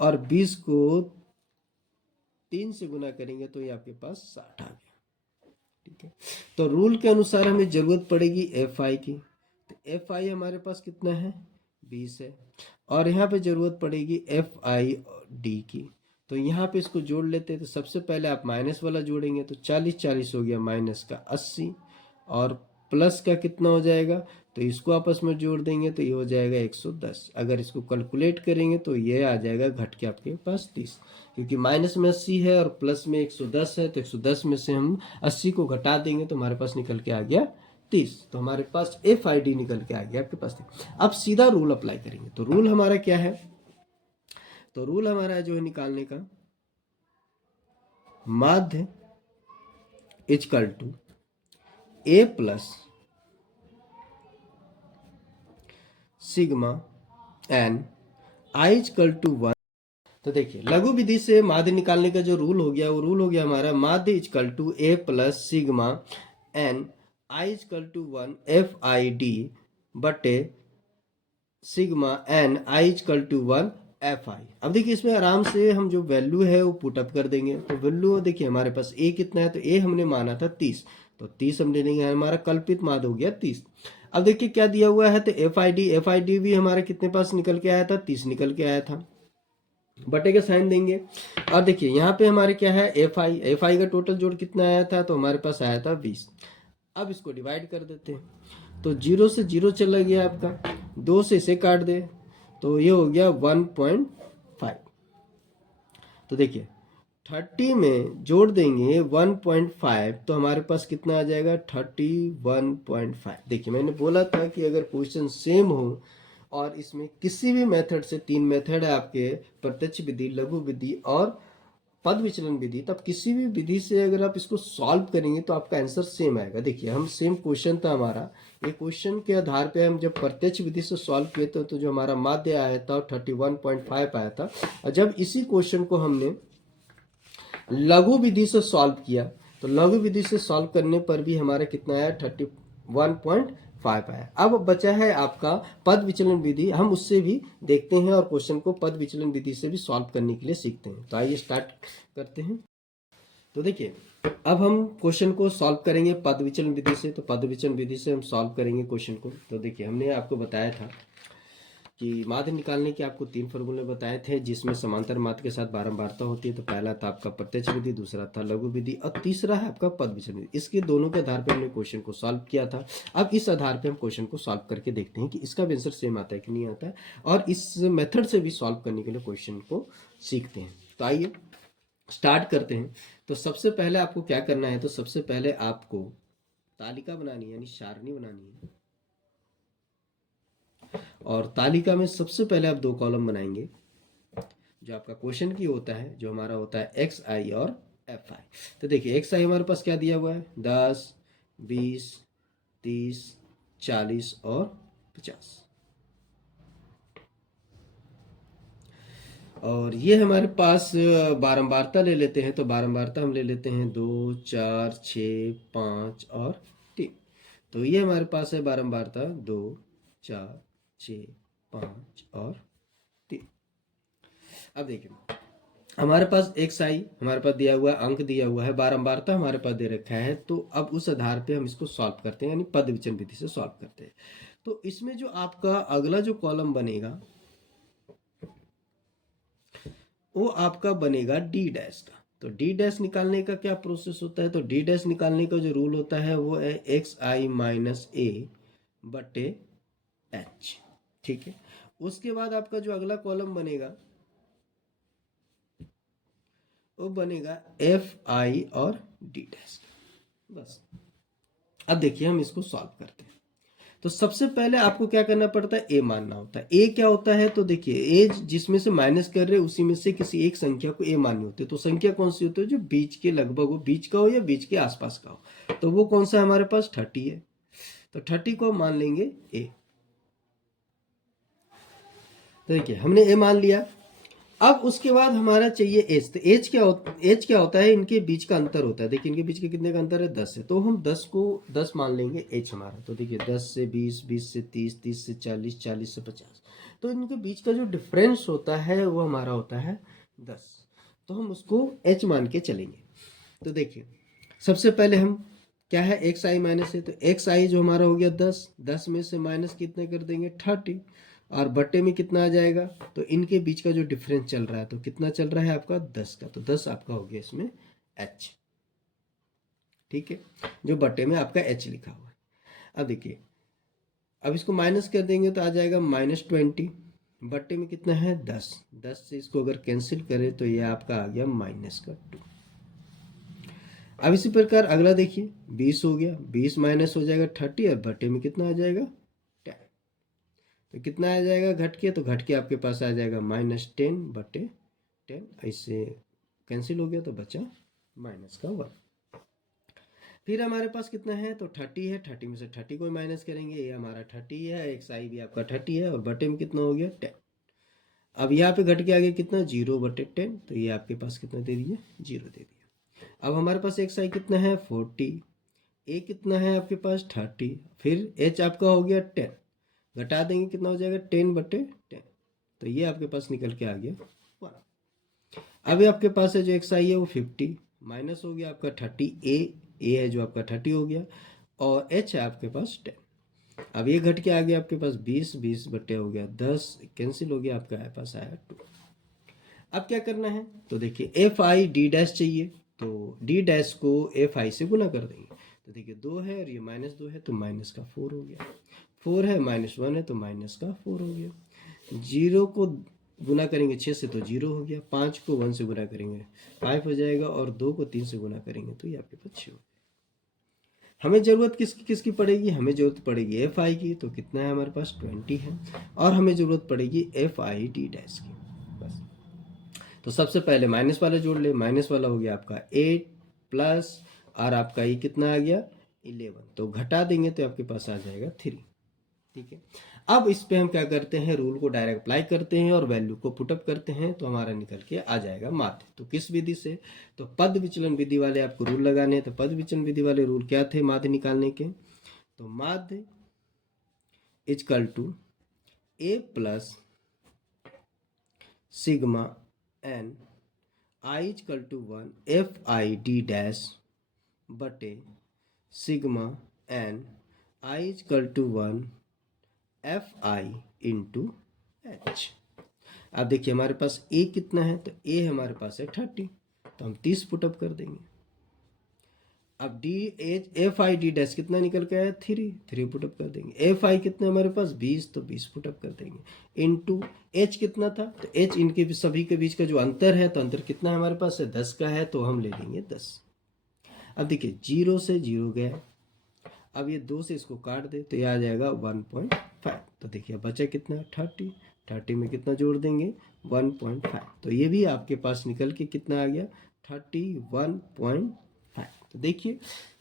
और 20 को 3 से गुना करेंगे तो ये आपके पास 60 आ गया। ठीक है, तो रूल के अनुसार हमें जरूरत पड़ेगी एफ आई की, तो एफ आई हमारे पास कितना है 20 है, और यहाँ पे जरूरत पड़ेगी एफ आई डी की। तो यहाँ पे इसको जोड़ लेते हैं, तो सबसे पहले आप माइनस वाला जोड़ेंगे तो 40, 40 हो गया माइनस का 80, और प्लस का कितना हो जाएगा, तो इसको आपस में जोड़ देंगे तो ये हो जाएगा 110। अगर इसको कैलकुलेट करेंगे तो ये आ जाएगा घट के आपके पास 30, क्योंकि माइनस में 80 है और प्लस में 110 है, तो 110 में से हम 80 को घटा देंगे तो हमारे पास निकल के आ गया 30। तो हमारे पास एफ आई डी निकल के आ गया आपके पास। अब सीधा रूल अप्लाई करेंगे, तो रूल हमारा क्या है, तो रूल हमारा जो है निकालने का, माध्य is equal to A plus sigma N I is equal to 1। तो देखिए लघु विधि से माध्य निकालने का जो रूल हो गया वो रूल हो गया हमारा माध्य is equal to A plus sigma N I is equal to 1 F I D बटे sigma N I equal to 1 F I. अब देखिए इसमें आराम से हम जो वैल्यू है वो पुटअप कर देंगे। तो वैल्यू देखिए हमारे पास ए कितना है, तो ए हमने माना था 30, तो 30 हम ले लेंगे, हमारा कल्पित मान हो गया 30। अब देखिए क्या दिया हुआ है, तो एफ आई डी भी हमारे कितने पास निकल के आया था, 30 निकल के आया था, बटे का साइन देंगे। और देखिए यहाँ पे हमारे क्या है, एफ आई का टोटल जोड़ कितना आया था, तो हमारे पास आया था 20। अब इसको डिवाइड कर देते हैं, तो 0 से 0 चला गया आपका, 2 से इसे काट दे तो ये हो गया 1.5। तो देखिए 30 में जोड़ देंगे 1.5 तो हमारे पास कितना आ जाएगा, 31.5। देखिए मैंने बोला था कि अगर क्वेश्चन सेम हो और इसमें किसी भी मेथड से, 3 मेथड है आपके, प्रत्यक्ष विधि, लघु विधि और पद विचलन विधि, तब किसी भी विधि से अगर आप इसको सॉल्व करेंगे तो आपका आंसर सेम आएगा। देखिए हम सेम क्वेश्चन था हमारा, ये क्वेश्चन के आधार पे हम जब प्रत्यक्ष विधि से सॉल्व किए थे तो जो हमारा माध्य आया था 31.5 आया था, और जब इसी क्वेश्चन को हमने लघु विधि से सॉल्व किया तो लघु विधि से सॉल्व करने पर भी हमारा कितना आया, 31.5 आया। अब बचा है आपका पद विचलन विधि, हम उससे भी देखते हैं और क्वेश्चन को पद विचलन विधि से भी सॉल्व करने के लिए सीखते हैं। तो आइए स्टार्ट करते हैं। तो देखिए अब हम क्वेश्चन को सॉल्व करेंगे पद विचलन विधि से, तो पद विचलन विधि से हम सॉल्व करेंगे क्वेश्चन को। तो देखिए हमने आपको बताया था कि माध्य निकालने के आपको 3 फॉर्मूले बताए थे, जिसमें समांतर माध्य के साथ बारंबारता होती है। तो पहला था आपका प्रत्यक्ष विधि, दूसरा था लघु विधि और तीसरा है आपका पद विचलन विधि। इसके दोनों के आधार पर हमने क्वेश्चन को सॉल्व किया था। अब इस आधार पर हम क्वेश्चन को सॉल्व करके देखते हैं कि इसका भी आंसर सेम आता है कि नहीं आता है, और इस मेथड से भी सॉल्व करने के लिए क्वेश्चन को सीखते हैं। तो आइए स्टार्ट करते हैं। तो सबसे पहले आपको क्या करना है, तो सबसे पहले आपको तालिका बनानी है, यानी सारणी बनानी है, और तालिका में सबसे पहले आप 2 कॉलम बनाएंगे। जो आपका क्वेश्चन की होता है, जो हमारा होता है एक्स आई और एफ आई। तो देखिए एक्स आई हमारे पास क्या दिया हुआ है, 10, 20, 30, 40 और 50। और ये हमारे पास बारंबारता ले लेते हैं, तो बारंबारता हम ले लेते हैं 2, 4, 6, 5 और 3। तो ये हमारे पास है बारंबारता 2, 4, 6, 5 और 3। अब देखिए हमारे पास एक्स आई हमारे पास दिया हुआ है, अंक दिया हुआ है, बारंबारता हमारे पास दे रखा है। तो अब उस आधार पे हम इसको सॉल्व करते हैं, यानी पद विचलन विधि से सॉल्व करते हैं। तो इसमें जो आपका अगला जो कॉलम बनेगा वो आपका बनेगा डी डैश का। तो डी डैश निकालने का क्या प्रोसेस होता है, तो डी डैश निकालने का जो रूल होता है वो है एक्स आई माइनस ए बटे एच। ठीक है, उसके बाद आपका जो अगला कॉलम बनेगा वो बनेगा एफ आई और डी डैश। बस अब देखिए हम इसको सॉल्व करते हैं। तो सबसे पहले आपको क्या करना पड़ता है, ए मानना होता है। ए क्या होता है, तो देखिए ए जिसमें से माइनस कर रहे हैं उसी में से किसी एक संख्या को ए माननी होती है। तो संख्या कौन सी होती है, जो बीच के लगभग हो, बीच का हो या बीच के आसपास का हो। तो वो कौन सा हमारे पास 30 है, तो 30 को मान लेंगे ए। तो देखिए हमने ए मान लिया। अब उसके बाद हमारा चाहिए एच। तो एच क्या होता है, इनके बीच का अंतर होता है। देखिए इनके बीच के कितने का अंतर है, 10 है। तो हम 10 को 10 मान लेंगे एच हमारा। तो देखिए 10 से 20, 20 से 30, 30 से 40, 40 से 50। तो इनके बीच का जो डिफरेंस होता है वो हमारा होता है 10। तो हम उसको एच मान के चलेंगे। तो देखिए सबसे पहले हम क्या है, एक्स आई माइनस है, तो एक्स आई जो हमारा हो गया 10, 10 में से माइनस कितने कर देंगे 30, और बट्टे में कितना आ जाएगा, तो इनके बीच का जो डिफरेंस चल रहा है तो कितना चल रहा है आपका 10 का। तो 10 आपका हो गया इसमें एच। ठीक है, जो बट्टे में आपका एच लिखा हुआ है। अब देखिए अब इसको माइनस कर देंगे तो आ जाएगा -20, बट्टे में कितना है 10, 10 से इसको अगर कैंसिल करें तो ये आपका आ गया -2। अब इसी प्रकार अगला देखिए 20 हो गया, 20 माइनस हो जाएगा 30 और बटे में कितना आ जाएगा 10। तो कितना आ जाएगा घट के, तो घट के आपके पास आ जाएगा -10 बटे 10। ऐसे कैंसिल हो गया तो बचा -1। फिर हमारे पास कितना है, तो 30 है, 30 में से 30 को माइनस करेंगे, ये हमारा 30 है, एक्स आई भी आपका 30 है, और बटे में कितना हो गया 10। अब यहाँ पे घट के आ गया कितना 0 बटे 10, तो ये आपके पास कितना दे दिया 0 दे दिया। अब हमारे पास एक्स आई कितना है 40, ए कितना है आपके पास 30, फिर एच आपका हो गया 10। घटा देंगे कितना हो जाएगा 10/10। तो ये आपके पास निकल के आ गया 1। अभी आपके पास है जो एक्स आई है वो 50 माइनस हो गया आपका 30, ए है जो आपका 30 हो गया, और एच है आपके पास 10। अब ये घट के आ गया आपके पास 20 हो गया 10, कैंसिल हो गया, आपका पास आया 2। अब क्या करना है, तो देखिए एफ आई डी डैश चाहिए, तो डी डैश को एफ आई से गुना कर देंगे। तो देखिए 2 है और ये -2 है तो माइनस का 4 हो गया, 4 है -1 है तो माइनस का 4 हो गया। 0 को गुना करेंगे 6 से तो 0 हो गया, 5 को 1 से गुना करेंगे 5 हो जाएगा, और 2 को 3 से गुना करेंगे तो ये आपके पास 6 हो। हमें ज़रूरत किसकी किसकी पड़ेगी, हमें ज़रूरत पड़ेगी एफ आई की, तो कितना है हमारे पास 20 है, और हमें ज़रूरत पड़ेगी एफ आई डी डैश की। बस, तो सबसे पहले माइनस वाला जोड़ ले, माइनस वाला हो गया आपका 8 प्लस, और आपका ये कितना आ गया 11, तो घटा देंगे तो आपके पास आ जाएगा 3। ठीक है, अब इस पे हम क्या करते हैं, रूल को डायरेक्ट अप्लाई करते हैं और वैल्यू को पुटअप करते हैं, तो हमारा निकल के आ जाएगा माध्य। तो किस विधि से, तो पद विचलन विधि वाले आपको रूल लगाने हैं। तो पद विचलन विधि वाले रूल क्या थे माध्य निकालने के, तो माध्य is equal to A plus sigma N I is equal to 1 F I D dash बटे sigma N I is equal to 1 F I into H. अब देखिए हमारे पास ए कितना है, तो ए हमारे पास है 30, तो हम 30 पुटअप कर देंगे। अब D H F I D dash कितना निकल के आया 3 पुटअप कर देंगे। एफ आई कितना हमारे पास 20, तो 20 पुटअप कर देंगे। इनटू एच कितना था, तो एच इनके सभी के बीच का जो अंतर है, तो अंतर कितना है हमारे पास है 10 का है, तो हम ले लेंगे 10। अब देखिए 0 से 0 गया, अब ये 2 से इसको काट दे तो ये आ जाएगा 1.5। तो देखिए बचा कितना 30 में कितना जोड़ देंगे 1.5, तो ये भी आपके पास निकल के कितना आ गया 31.5। तो देखिए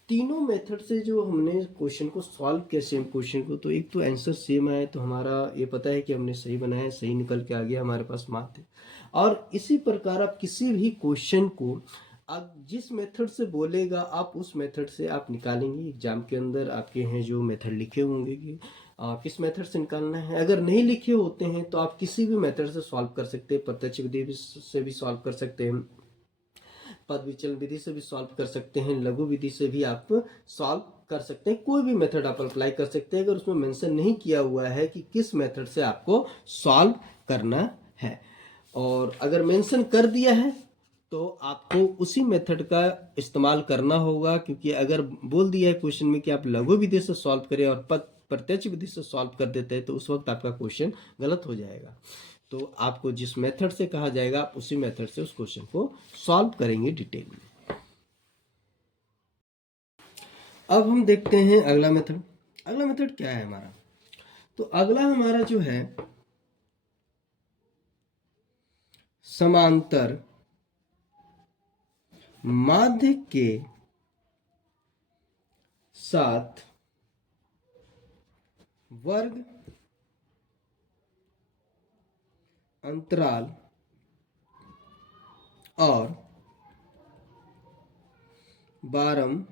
तीनों मेथड से जो हमने क्वेश्चन को सॉल्व किया सेम क्वेश्चन को, तो एक तो आंसर सेम आया, तो हमारा ये पता है कि हमने सही बनाया है, सही निकल के आ गया हमारे पास माध्य। और इसी प्रकार आप किसी भी क्वेश्चन को आप जिस मेथड से बोलेगा आप उस मेथड से आप निकालेंगे। एग्जाम के अंदर आपके हैं जो मेथड लिखे होंगे कि किस मेथड से निकालना है, अगर नहीं लिखे होते हैं तो आप किसी भी मेथड से सॉल्व कर सकते हैं। प्रत्यक्ष विधि से भी सॉल्व कर सकते हैं, पद विचलन विधि से भी सॉल्व कर सकते हैं, लघु विधि से भी आप सॉल्व कर सकते हैं। कोई भी मेथड आप अप्लाई कर सकते हैं, अगर उसमें मेंशन नहीं किया हुआ है कि किस मेथड से आपको सॉल्व करना है। और अगर मेंशन कर दिया है तो आपको उसी मेथड का इस्तेमाल करना होगा, क्योंकि अगर बोल दिया है क्वेश्चन में कि आप लघु विधि से सॉल्व करें और प्रत्यक्ष विधि से सॉल्व कर देते हैं, तो उस वक्त आपका क्वेश्चन गलत हो जाएगा। तो आपको जिस मेथड से कहा जाएगा आप उसी मेथड से उस क्वेश्चन को सॉल्व करेंगे डिटेल में। अब हम देखते हैं अगला मेथड। अगला मेथड क्या है हमारा, तो अगला हमारा जो है समांतर माध्य के साथ वर्ग अंतराल और बारंबारता।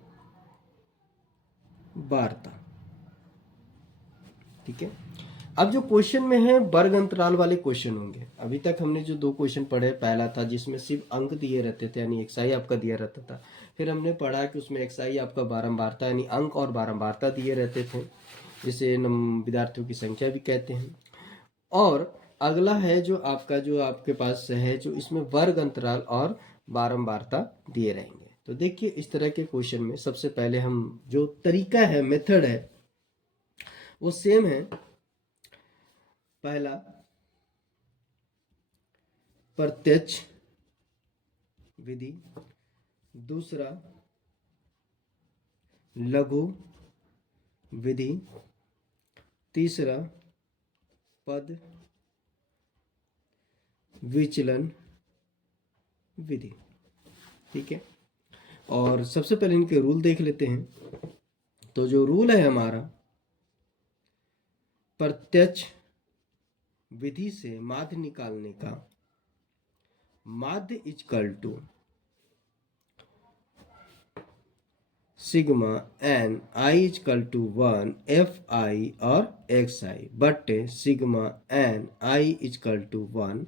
ठीक है, अब जो क्वेश्चन में है वर्ग अंतराल वाले क्वेश्चन होंगे। अभी तक हमने जो 2 क्वेश्चन पढ़े, पहला था जिसमें सिर्फ अंक दिए रहते थे यानी एक्स आई आपका दिया रहता था, फिर हमने पढ़ा कि उसमें एक्स आई आपका बारंबारता यानी अंक और बारंबारता दिए रहते थे, जिसे विद्यार्थियों की संख्या भी कहते हैं। और अगला है जो आपके पास है जो इसमें वर्ग अंतराल और बारंबारता दिए रहेंगे। तो देखिए इस तरह के क्वेश्चन में सबसे पहले हम जो तरीका है मेथड है वो सेम है। पहला प्रत्यक्ष विधि, दूसरा लघु विधि, तीसरा पद विचलन विधि। ठीक है, और सबसे पहले इनके रूल देख लेते हैं। तो जो रूल है हमारा प्रत्यक्ष विधि से माध्य निकालने का, माध्य is equal to sigma N I is equal to 1 F I और एक्स आई बटे sigma N I is equal to 1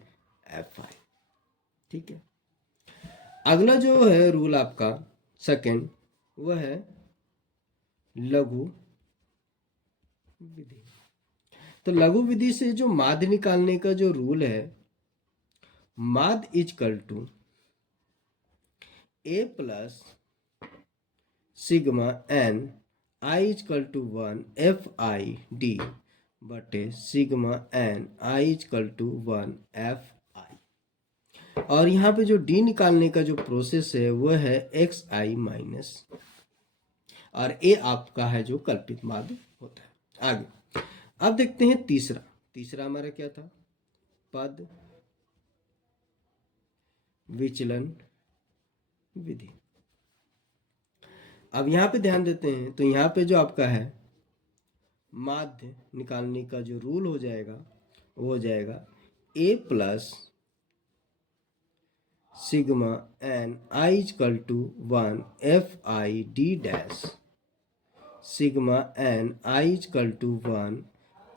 F I. ठीक है। अगला जो है रूल आपका सेकंड, वह है लघु विधि। तो लघु विधि से जो माध्य निकालने का जो रूल है, माध्य is equal to A plus sigma N I is equal to 1 F I D बटे sigma N I is equal to 1 F I. और यहाँ पे जो डी निकालने का जो प्रोसेस है वह है एक्स आई माइनस, और ए आपका है जो कल्पित माध्य होता है। आगे अब देखते हैं तीसरा। तीसरा हमारा क्या था? पद विचलन विधि। अब यहाँ पे ध्यान देते हैं तो यहाँ पे जो आपका है माध्य निकालने का जो रूल हो जाएगा वो हो जाएगा A plus sigma N I is equal to 1 F I D dash sigma N I is equal to 1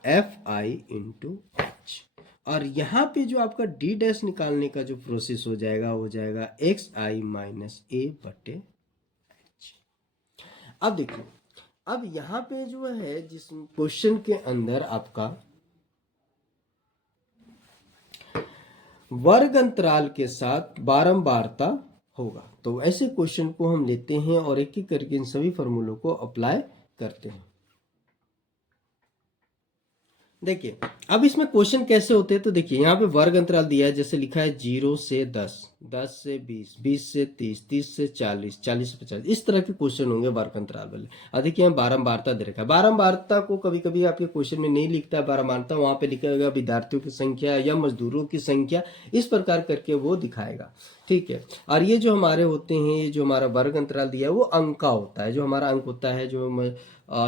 F I into H. और यहाँ पे जो आपका डी डैश निकालने का जो प्रोसेस हो जाएगा वो जाएगा एक्स आई माइनस ए बटे एच। अब देखिए, अब यहाँ पे जो है जिस क्वेश्चन के अंदर आपका वर्ग अंतराल के साथ बारंबारता होगा, तो ऐसे क्वेश्चन को हम लेते हैं और एक एक करके इन सभी फॉर्मूलों को अप्लाई करते हैं। देखिए अब इसमें क्वेश्चन कैसे होते हैं, तो देखिए यहाँ पे वर्ग अंतराल दिया है, जैसे लिखा है 0 से 10, 10 से 20, 20 से 30, 30 से 40, 40 से 50, इस तरह के क्वेश्चन होंगे वर्ग अंतराल वाले। अब देखिए यहाँ बारंबारता दे रखा है। बारंबारता को कभी कभी आपके क्वेश्चन में नहीं लिखता है बारंबारता, वहां पे लिखेगा विद्यार्थियों की संख्या या मजदूरों की संख्या, इस प्रकार करके वो दिखाएगा। ठीक है। और ये जो हमारे होते हैं, ये जो हमारा वर्ग अंतराल दिया है वो अंक का होता है, जो हमारा अंक होता है, जो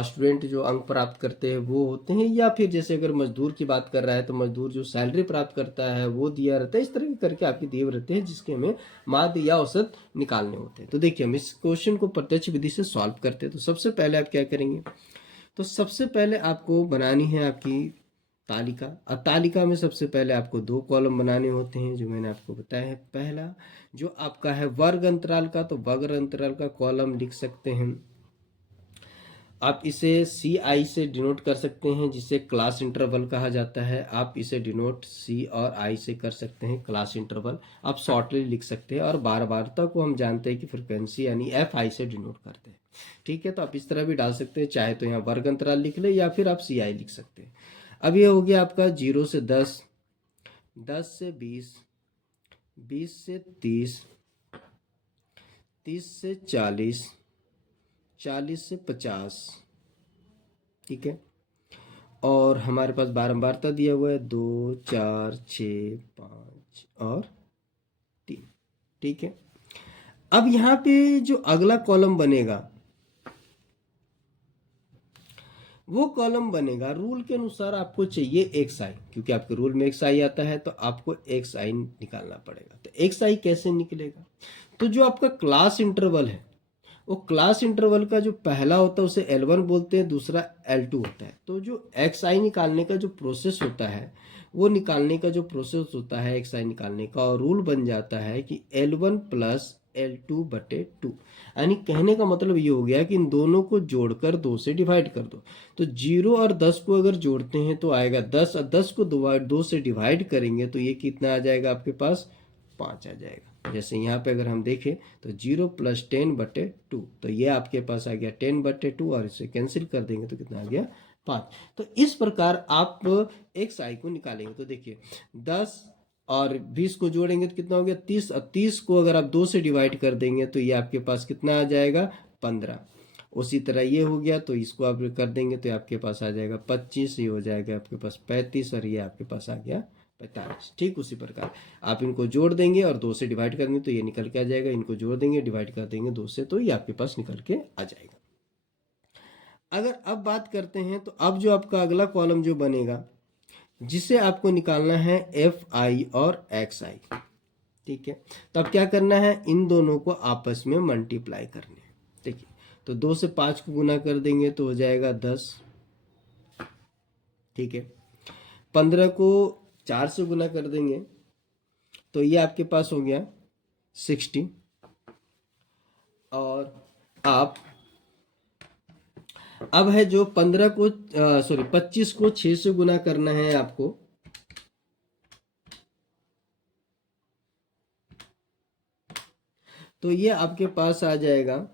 स्टूडेंट जो अंक प्राप्त करते हैं वो होते हैं, या फिर जैसे अगर मजदूर की बात कर रहा है तो मजदूर जो सैलरी प्राप्त करता है वो दिया रहता है। इस तरह के करके आपके दिए रहते हैं जिसके हमें माध्य या औसत निकालने होते हैं। तो देखिए हम इस क्वेश्चन को प्रत्यक्ष विधि से सॉल्व करते हैं। तो सबसे पहले आप क्या करेंगे, तो सबसे पहले आपको बनानी है आपकी तालिका। और तालिका में सबसे पहले आपको 2 कॉलम बनाने होते हैं जो मैंने आपको बताया है। पहला जो आपका है वर्ग अंतराल का, तो वर्ग अंतराल का कॉलम लिख सकते हैं आप, इसे सी आई से डिनोट कर सकते हैं जिसे क्लास इंटरवल कहा जाता है। आप इसे डिनोट सी और आई से कर सकते हैं क्लास इंटरवल, आप शॉर्टली लिख सकते हैं। और बारंबारता को हम जानते हैं कि फ्रिक्वेंसी यानी एफ आई से डिनोट करते हैं। ठीक है, तो आप इस तरह भी डाल सकते हैं, चाहे तो यहाँ वर्ग अंतराल लिख ले या फिर आप सी आई लिख सकते हैं। अब ये हो गया आपका 0 से 10, 10 से 20, 20 से 30, 30 से 40, 40 से 50। ठीक है, और हमारे पास बारंबारता दिया हुआ है 2, 4, 6, 5 और 3। ठीक है, अब यहाँ पे जो अगला कॉलम बनेगा वो कॉलम बनेगा रूल के अनुसार आपको चाहिए एक्स आई, क्योंकि आपके रूल में एक्स आई आता है तो आपको एक्स आई निकालना पड़ेगा। तो एक्स आई कैसे निकलेगा, तो जो आपका क्लास इंटरवल है वो क्लास इंटरवल का जो पहला होता है उसे L1 बोलते हैं, दूसरा L2 होता है। तो जो एक्स आई निकालने का जो प्रोसेस होता है वो निकालने का जो प्रोसेस होता है एक्स आई निकालने का, और रूल बन जाता है कि L1 प्लस L2 बटे 2। यानी कहने का मतलब ये हो गया कि इन दोनों को जोड़कर 2 से डिवाइड कर दो। तो 0 और 10 को अगर जोड़ते हैं तो आएगा 10, और 10 को 2 से डिवाइड करेंगे तो ये कितना आ जाएगा आपके पास, 5 आ जाएगा। जैसे यहाँ पे अगर हम देखें तो 0 प्लस 10 बटे 2, तो ये आपके पास आ गया 10 बटे 2, और इसे कैंसिल कर देंगे तो कितना आ गया, 5। तो इस प्रकार आप एक्स आई को निकालेंगे। तो देखिए 10 और 20 को जोड़ेंगे तो कितना हो गया 30, और 30 को अगर आप 2 से डिवाइड कर देंगे तो ये आपके पास कितना आ जाएगा, 15। उसी तरह ये हो गया तो इसको आप कर देंगे तो आपके पास आ जाएगा 25, ये हो जाएगा आपके पास 35, और ये आपके पास आ गया 45। ठीक उसी प्रकार आप इनको जोड़ देंगे और 2 से डिवाइड करेंगे तो ये निकल के आ जाएगा, इनको जोड़ देंगे डिवाइड कर देंगे 2 से तो ये आपके पास निकल के आ जाएगा। अगर अब बात करते हैं तो अब जो आपका अगला कॉलम जो बनेगा जिसे आपको निकालना है एफ आई और एक्स आई। ठीक है, तो अब क्या करना है, इन दोनों को आपस में मल्टीप्लाई करने। देखिए तो 2 से 5 को गुना कर देंगे तो हो जाएगा 10। ठीक है, 15 को 4 से गुना कर देंगे तो ये आपके पास हो गया 60। और आप अब है जो 15 को 25 को 6 से गुना करना है आपको, तो ये आपके पास आ जाएगा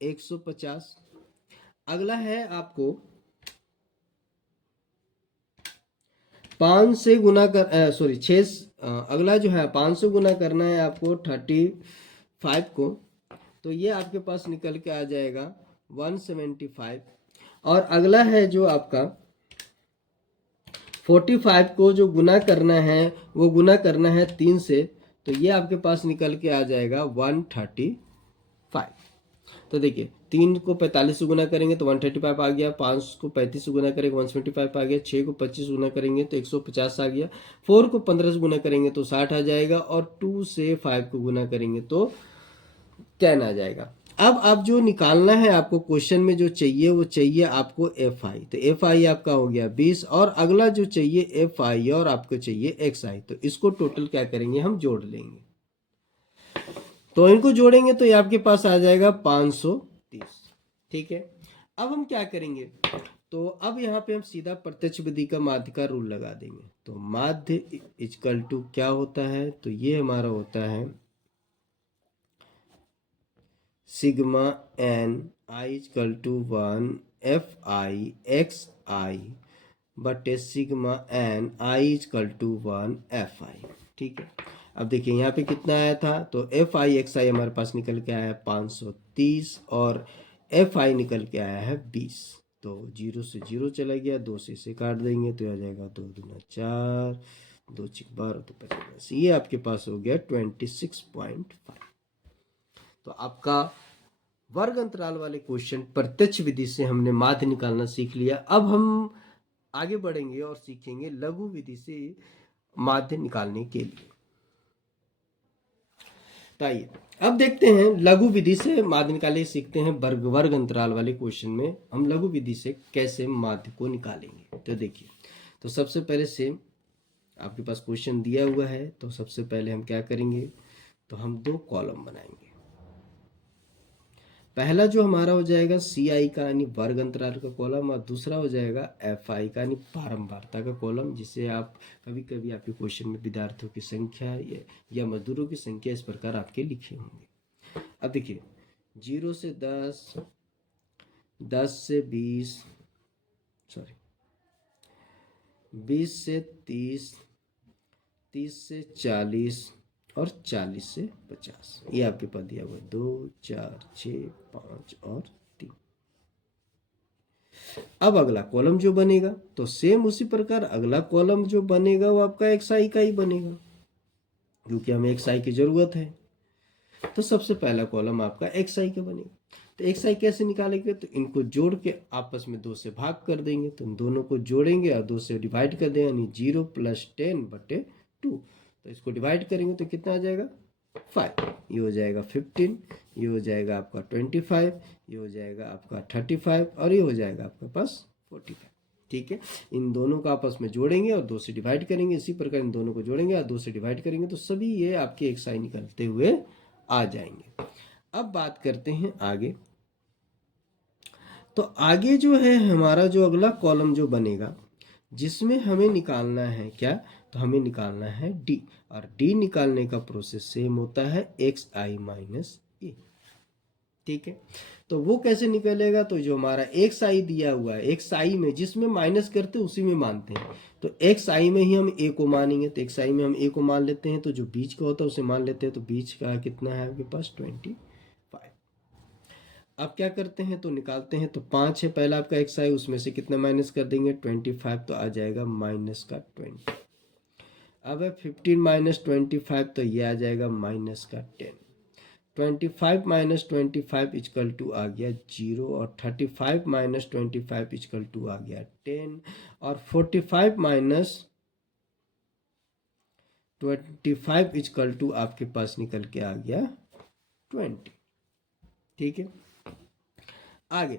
150। अगला है आपको 5 से गुना कर 6, अगला जो है 5 से गुना करना है आपको 35 को, तो ये आपके पास निकल के आ जाएगा 175। और अगला है जो आपका 45 को जो गुना करना है वो गुना करना है 3 से, तो ये आपके पास निकल के आ जाएगा 135। तो देखिए 3 को 45 से गुना करेंगे तो 135 आ गया, 5 को 35 से गुना करेंगे 175 आ गया, 6 को 25 से गुना करेंगे तो 150 आ गया, 4 को 15 से गुना करेंगे तो 60 आ जाएगा, और 2 से 5 को गुना करेंगे तो 10 आ जाएगा। अब आप जो निकालना है आपको क्वेश्चन में जो चाहिए वो चाहिए आपको एफ आई, तो एफ आई आपका हो गया 20, और अगला जो चाहिए एफ आई और आपको चाहिए एक्स आई, तो इसको टोटल क्या करेंगे हम जोड़ लेंगे, तो इनको जोड़ेंगे तो ये आपके पास आ जाएगा 530। ठीक है, अब हम क्या करेंगे, तो अब यहाँ पे हम सीधा प्रत्यक्ष विधि का माध्य का रूल लगा देंगे। तो माध्य इक्वल टू क्या होता है, तो ये हमारा होता है sigma N I equal to 1 F I X I बटे sigma N I equal to 1 F I. ठीक है, अब देखिए यहाँ पे कितना आया था, तो एफ आई एक्स आई हमारे पास निकल के आया है 530, और एफ आई निकल के आया है 20। तो 0 से 0 चला गया, 2 से इसे काट देंगे तो आ जाएगा 2 दूना 4, 2 छिक 12 तो 50, ये आपके पास हो गया 26.5। तो आपका वर्ग अंतराल वाले क्वेश्चन प्रत्यक्ष विधि से हमने माध्य निकालना सीख लिया। अब हम आगे बढ़ेंगे और सीखेंगे लघु विधि से माध्य निकालने के लिए। तो आइए अब देखते हैं लघु विधि से माध्य निकाले सीखते हैं। वर्ग अंतराल वाले क्वेश्चन में हम लघु विधि से कैसे माध्य को निकालेंगे। तो देखिए, तो सबसे पहले से आपके पास क्वेश्चन दिया हुआ है, तो सबसे पहले हम क्या करेंगे, तो हम 2 कॉलम बनाएंगे। पहला जो हमारा हो जाएगा सी आई का यानी वर्ग अंतराल का कॉलम, और दूसरा हो जाएगा एफ आई का यानी बारंबारता का कॉलम, जिसे आप कभी कभी आपके क्वेश्चन में विद्यार्थियों की संख्या या मजदूरों की संख्या इस प्रकार आपके लिखे होंगे। अब देखिए 0 से 10, 10 से 20 से 30, 30 से 40 और 40 से 50, ये आपके पास दिया हुआ है 2, 4, 6, 5 और 3। अब अगला कॉलम जो बनेगा, तो सेम उसी प्रकार अगला कॉलम जो बनेगा वो आपका एक्स आई का ही बनेगा, क्योंकि हमें एक्स आई की जरूरत है। तो सबसे पहला कॉलम आपका एक्स आई का बनेगा। तो एक्स आई कैसे निकालेंगे, तो इनको जोड़ के आपस में 2 से भाग कर देंगे, तो इन दोनों को जोड़ेंगे और 2 से डिवाइड कर देंगे, यानी 0 + 10 बटे 2। तो इसको डिवाइड करेंगे तो कितना आ जाएगा 5, ये हो जाएगा 15, ये हो जाएगा आपका 25, ये हो जाएगा आपका 35 और ये हो जाएगा आपके पास 45। ठीक है, इन दोनों को आपस में जोड़ेंगे और 2 से डिवाइड करेंगे, इसी प्रकार इन दोनों को जोड़ेंगे और 2 से डिवाइड करेंगे, तो सभी ये आपके एक्स आई निकलते हुए आ जाएंगे। अब बात करते हैं आगे। तो आगे जो है हमारा जो अगला कॉलम जो बनेगा, जिसमें हमें निकालना है क्या, तो हमें निकालना है डी, और डी निकालने का प्रोसेस सेम होता है एक्स आई माइनस ए। ठीक है, तो वो कैसे निकलेगा, तो जो हमारा एक्स आई दिया हुआ है, एक्स आई में जिसमें माइनस करते उसी में मानते हैं, तो एक्स आई में ही हम ए को मानेंगे, तो एक्स आई में हम ए को मान लेते हैं, तो जो बीच का होता है उसे मान लेते हैं, तो बीच का कितना है आपके पास 25। अब क्या करते हैं, तो निकालते हैं, तो 5 है पहला आपका एक्स आई, उसमें से कितना माइनस कर देंगे 25, तो आ जाएगा माइनस का 20। अब है 15 - 25, तो ये आ जाएगा माइनस का 10। 25 - 25 इक्वल टू आ गया 0, और 35 - 25 इक्वल टू आ गया 10, और 45 - 25 इक्वल टू आपके पास निकल के आ गया 20। ठीक है। आगे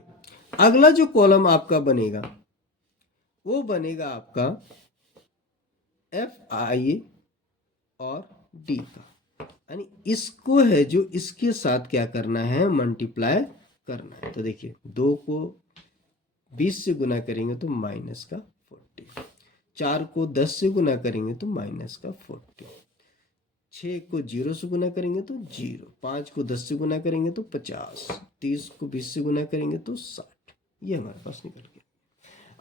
अगला जो कॉलम आपका बनेगा वो बनेगा आपका FI और D का, यानी इसको है जो इसके साथ क्या करना है, मल्टीप्लाई करना है। तो देखिए 2 को 20 से गुना करेंगे तो माइनस का 40, 4 को 10 से गुना करेंगे तो माइनस का 40, 6 को 0 से गुना करेंगे तो 0, 5 को 10 से गुना करेंगे तो 50, 30 को 20 से गुना करेंगे तो 60। ये हमारे पास निकल गया।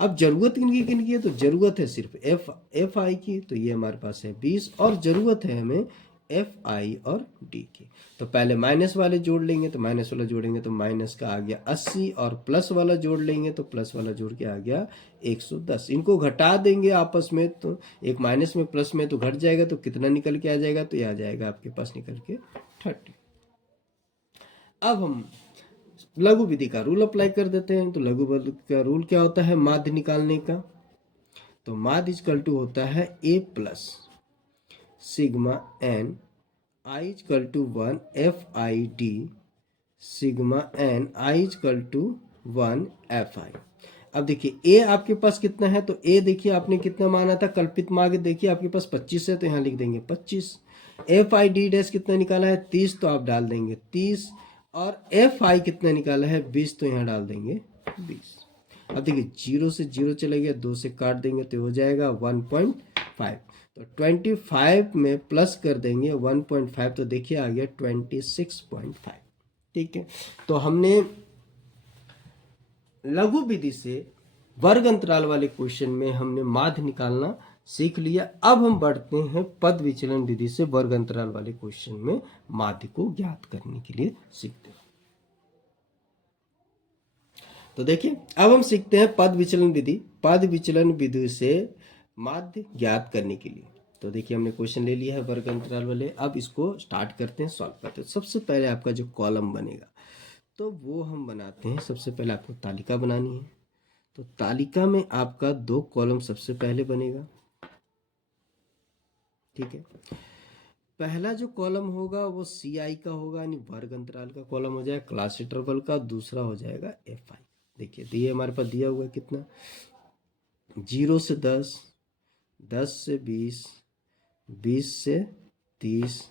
अब जरूरत किनकी है, तो जरूरत है सिर्फ एफ आई की, तो ये हमारे पास है 20, और जरूरत है हमें FI और D की। तो पहले माइनस वाले जोड़ लेंगे, तो माइनस वाला जोड़ेंगे तो माइनस का आ गया 80, और प्लस वाला जोड़ लेंगे तो प्लस वाला जोड़ के आ गया 110। इनको घटा देंगे आपस में, तो एक माइनस में प्लस में तो घट जाएगा, तो कितना निकल के आ जाएगा, तो ये आ जाएगा आपके पास निकल के 30। अब हम लघु विधि का रूल अप्लाई कर देते हैं। तो लघु विधि का रूल क्या होता है माध्य निकालने का, तो माध्य इक्वल टू होता है A plus sigma n I equal to 1 FID sigma n I equal to 1 FI। अब देखिए A आपके पास कितना है, तो A देखिए आपने कितना माना था, कल्पित माध्य देखिए आपके पास 25 है, तो यहाँ लिख देंगे 25। FID डैश कितना निकाला है 30, तो आप डाल देंगे 30, और FI कितना निकाला है 20, तो यहाँ डाल देंगे 20। अब देखिए 0 से 0 चले गया, 2 से काट देंगे तो हो जाएगा 1.5, तो 25 में प्लस कर देंगे 1.5, तो देखिए आ गया 26.5। ठीक है, तो हमने लघु विधि से वर्ग अंतराल वाले क्वेश्चन में हमने माध्य निकालना सीख लिया। अब हम बढ़ते हैं पद विचलन विधि से वर्ग अंतराल वाले क्वेश्चन में माध्य को ज्ञात करने के लिए सीखते हैं। तो देखिए अब हम सीखते हैं पद विचलन विधि। पद विचलन विधि से माध्य ज्ञात करने के लिए, तो देखिए हमने क्वेश्चन ले लिया है वर्ग अंतराल वाले। अब इसको स्टार्ट करते हैं, सॉल्व करते हैं। सबसे पहले आपका जो कॉलम बनेगा तो वो हम बनाते हैं। सबसे पहले आपको तालिका बनानी है, तो तालिका में आपका 2 कॉलम सबसे पहले बनेगा। ठीक है, पहला जो कॉलम होगा वो CI का होगा, यानी वर्ग अंतराल का कॉलम हो जाएगा, क्लास इंटरवल का। दूसरा हो जाएगा FI। देखिए तो ये हमारे पास दिया हुआ है कितना, 0 से 10, 10 से 20, 20 से 30,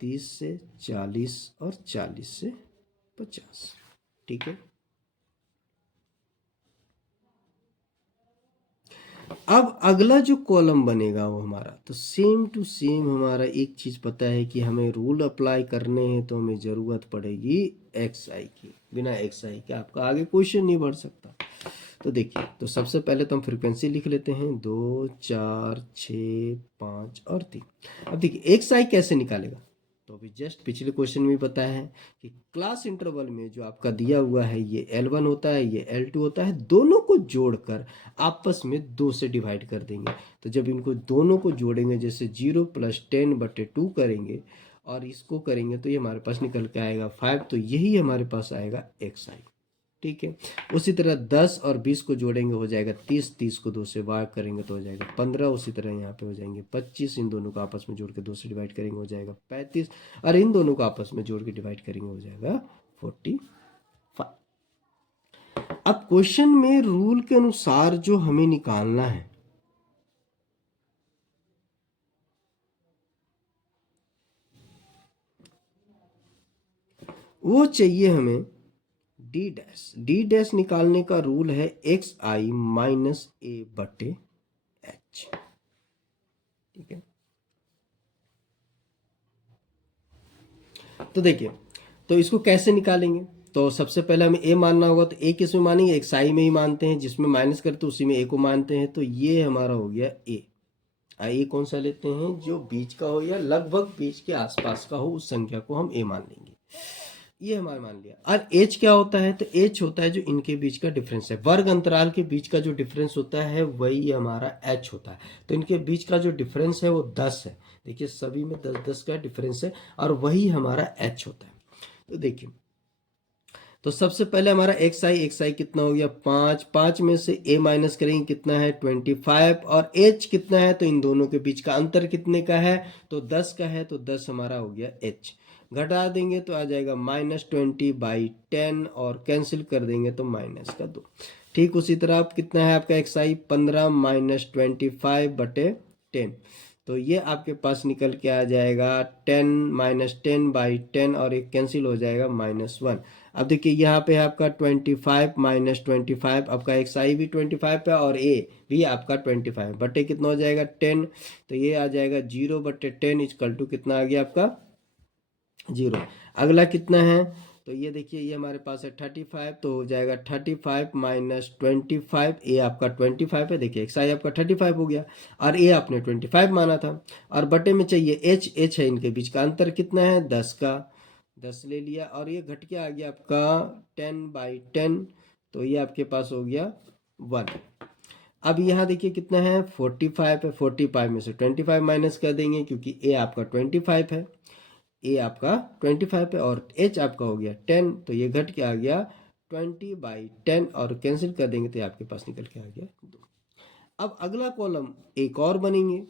30 से 40 और 40 से 50। ठीक है, अब अगला जो कॉलम बनेगा वो हमारा, तो सेम टू सेम हमारा एक चीज पता है कि हमें रूल अप्लाई करने हैं, तो हमें जरूरत पड़ेगी XI की। बिना XI के आपका आगे क्वेश्चन नहीं बढ़ सकता। तो देखिए, तो सबसे पहले तो हम फ्रीक्वेंसी लिख लेते हैं, 2, 4, 6, 5 और 3। अब देखिए XI कैसे निकालेगा, तो अभी जस्ट पिछले क्वेश्चन में बताया है कि क्लास इंटरवल में जो आपका दिया हुआ है ये L1 होता है, ये L2 होता है, दोनों को जोड़कर आपस में 2 से डिवाइड कर देंगे। तो जब इनको दोनों को जोड़ेंगे, जैसे 0 + 10/2 करेंगे और इसको करेंगे, तो ये हमारे पास निकल के आएगा 5, तो यही हमारे पास आएगा XI। ठीक है, उसी तरह 10 और 20 को जोड़ेंगे हो जाएगा 30, 30 को 2 से भाग करेंगे तो हो जाएगा 15, उसी तरह यहाँ पे हो जाएंगे 25, इन दोनों को आपस में जोड़ के 2 से डिवाइड करेंगे हो जाएगा 35, और इन दोनों को आपस में जोड़ के डिवाइड करेंगे हो जाएगा 45। अब क्वेश्चन में रूल के अनुसार जो हमें निकालना है वो चाहिए हमें D डैश निकालने का रूल है XI - A/H। ठीक है, तो देखिए तो इसको कैसे निकालेंगे, तो सबसे पहले हमें A मानना होगा। तो A किस में मानेंगे, XI में ही मानते हैं, जिसमें माइनस करते उसी में A को मानते हैं। तो ये हमारा हो गया A। A कौन सा लेते हैं, जो बीच का हो या लगभग बीच के आसपास का हो, उस संख्या को हम A मान लेंगे। ये हमारा मान लिया। और H क्या होता है, तो H होता है जो इनके बीच का डिफरेंस है, वर्ग अंतराल के बीच का जो डिफरेंस होता है वही हमारा H होता है। तो इनके बीच का जो डिफरेंस है वो 10 है। देखिए सभी में 10-10 का डिफरेंस है, और वही हमारा H होता है। तो देखिए तो सबसे पहले हमारा एक्स आई कितना हो गया 5, 5 में से a माइनस करेंगे कितना है 25, और h कितना है, तो इन दोनों के बीच का अंतर कितने का है, तो 10 का है, तो 10 हमारा हो गया h। घटा देंगे तो आ जाएगा -20/10, और कैंसिल कर देंगे तो -2। ठीक उसी तरह आप कितना है आपका एक्स आई 15 -25/10, तो ये आपके पास निकल के आ जाएगा 10 -10/10, और एक कैंसिल हो जाएगा -1। अब देखिए यहाँ पे है आपका 25 -25, आपका एक्स आई भी 25 है और ए भी आपका 25 बटे कितना हो जाएगा 10, तो ये आ जाएगा 0/10 इक्वल टू कितना आ गया आपका 0। अगला कितना है, तो ये देखिए ये हमारे पास है 35, तो हो जाएगा 35 -25, ए आपका 25 है, देखिए एक्स आई आपका 35 हो गया और ए आपने 25 माना था, और बटे में चाहिए एच है, इनके बीच का अंतर कितना है 10 का, 10 ले लिया, और ये घट के आ गया आपका 10/10, तो ये आपके पास हो गया 1। अब यहाँ देखिए कितना है 45 है, 45 में से 25 माइनस कर देंगे क्योंकि ए आपका 25 है, ए आपका 25 है, और एच आपका हो गया 10, तो ये घट के आ गया 20/10, और कैंसिल कर देंगे तो आपके पास निकल के आ गया 2। अब अगला कॉलम एक और बनेंगे।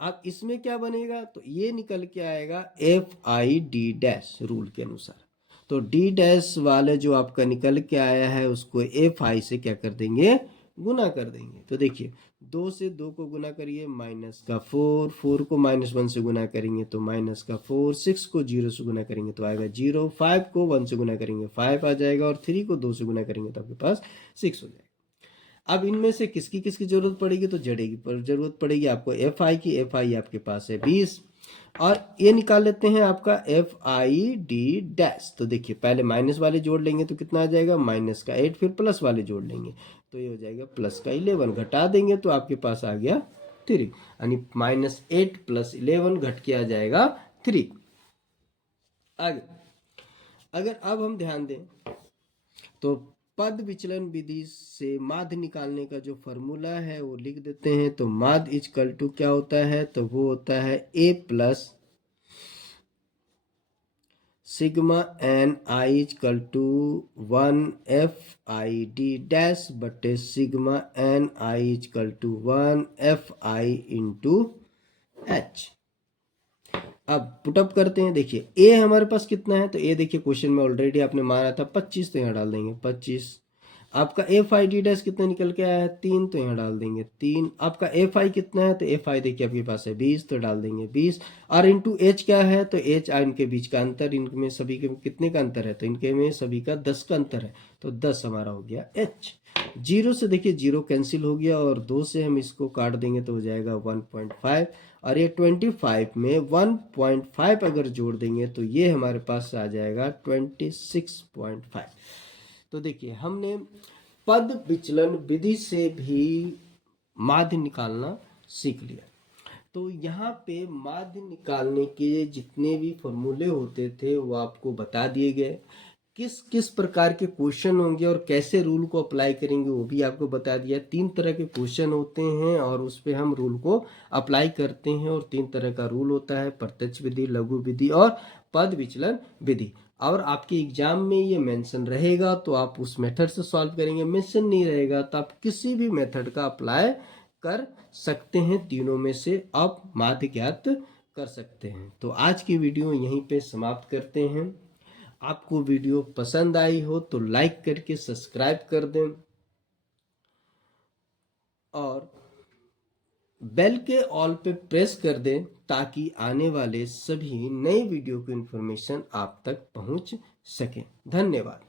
अब इसमें क्या बनेगा, तो ये निकल के आएगा FID' रूल के अनुसार। तो D' वाले जो आपका निकल के आया है उसको FI से क्या कर देंगे, गुना कर देंगे। तो देखिए 2 से 2 को गुना करिए -4, 4 को -1 से गुना करेंगे तो -4, 6 को 0 से गुना करेंगे तो आएगा 0, 5 को 1 से गुना करेंगे 5 आ जाएगा, और 3 को 2 से गुना करेंगे तो आपके पास 6 हो जाएगा। अब इनमें से किसकी किसकी जरूरत पड़ेगी, तो जड़े की पर जरूरत पड़ेगी आपको FI की। FI आपके पास है 20, और ये निकाल लेते हैं आपका FID'। तो देखिए पहले माइनस वाले जोड़ लेंगे तो कितना आ जाएगा -8, फिर प्लस वाले जोड़ लेंगे तो ये हो जाएगा +11, घटा देंगे तो आपके पास आ गया 3, यानी -8 + 11 घट के आ जाएगा 3। आगे अगर अब हम ध्यान दें तो पद विचलन विधि से माध्य निकालने का जो फॉर्मूला है वो लिख देते हैं। तो माध्य इक्वल टू क्या होता है, तो वो होता है A + sigma NI equal to 1 FID' बटे sigma NI equal to 1 FI into H। अब पुटअप करते हैं। देखिए ए हमारे पास कितना है, तो ए देखिए क्वेश्चन में ऑलरेडी आपने मारा था 25, तो यहाँ डाल देंगे 25। आपका FID' कितना निकल के आया है 3, तो यहाँ डाल देंगे 3। आपका FI कितना है, तो FI देखिए आपके पास है 20, तो डाल देंगे 20, और इंटू H क्या है, तो H इनके बीच का अंतर, इनमें सभी के कितने का अंतर है, तो इनके में सभी का 10 का अंतर है, तो 10 हमारा हो गया H। 0 से देखिए 0 कैंसिल हो गया, और 2 से हम इसको काट देंगे तो हो जाएगा 1.5, और ये 25 में 1.5 अगर जोड़ देंगे तो ये हमारे पास आ जाएगा 26.5। तो देखिए हमने पद विचलन विधि से भी माध्य निकालना सीख लिया। तो यहाँ पे माध्य निकालने के जितने भी फॉर्मूले होते थे वो आपको बता दिए गए। किस किस प्रकार के क्वेश्चन होंगे और कैसे रूल को अप्लाई करेंगे वो भी आपको बता दिया। 3 तरह के क्वेश्चन होते हैं और उस पर हम रूल को अप्लाई करते हैं, और 3 तरह का रूल होता है, प्रत्यक्ष विधि, लघु विधि और पद विचलन विधि। और आपके एग्जाम में ये मेंशन रहेगा तो आप उस मेथड से सॉल्व करेंगे, मेंशन नहीं रहेगा तो आप किसी भी मेथड का अप्लाई कर सकते हैं। तीनों में से आप माध्य ज्ञात कर सकते हैं। तो आज की वीडियो यहीं पे समाप्त करते हैं। आपको वीडियो पसंद आई हो तो लाइक करके सब्सक्राइब कर दें, और बेल के ऑल पे प्रेस कर दें ताकि आने वाले सभी नए वीडियो की इन्फॉर्मेशन आप तक पहुंच सके। धन्यवाद।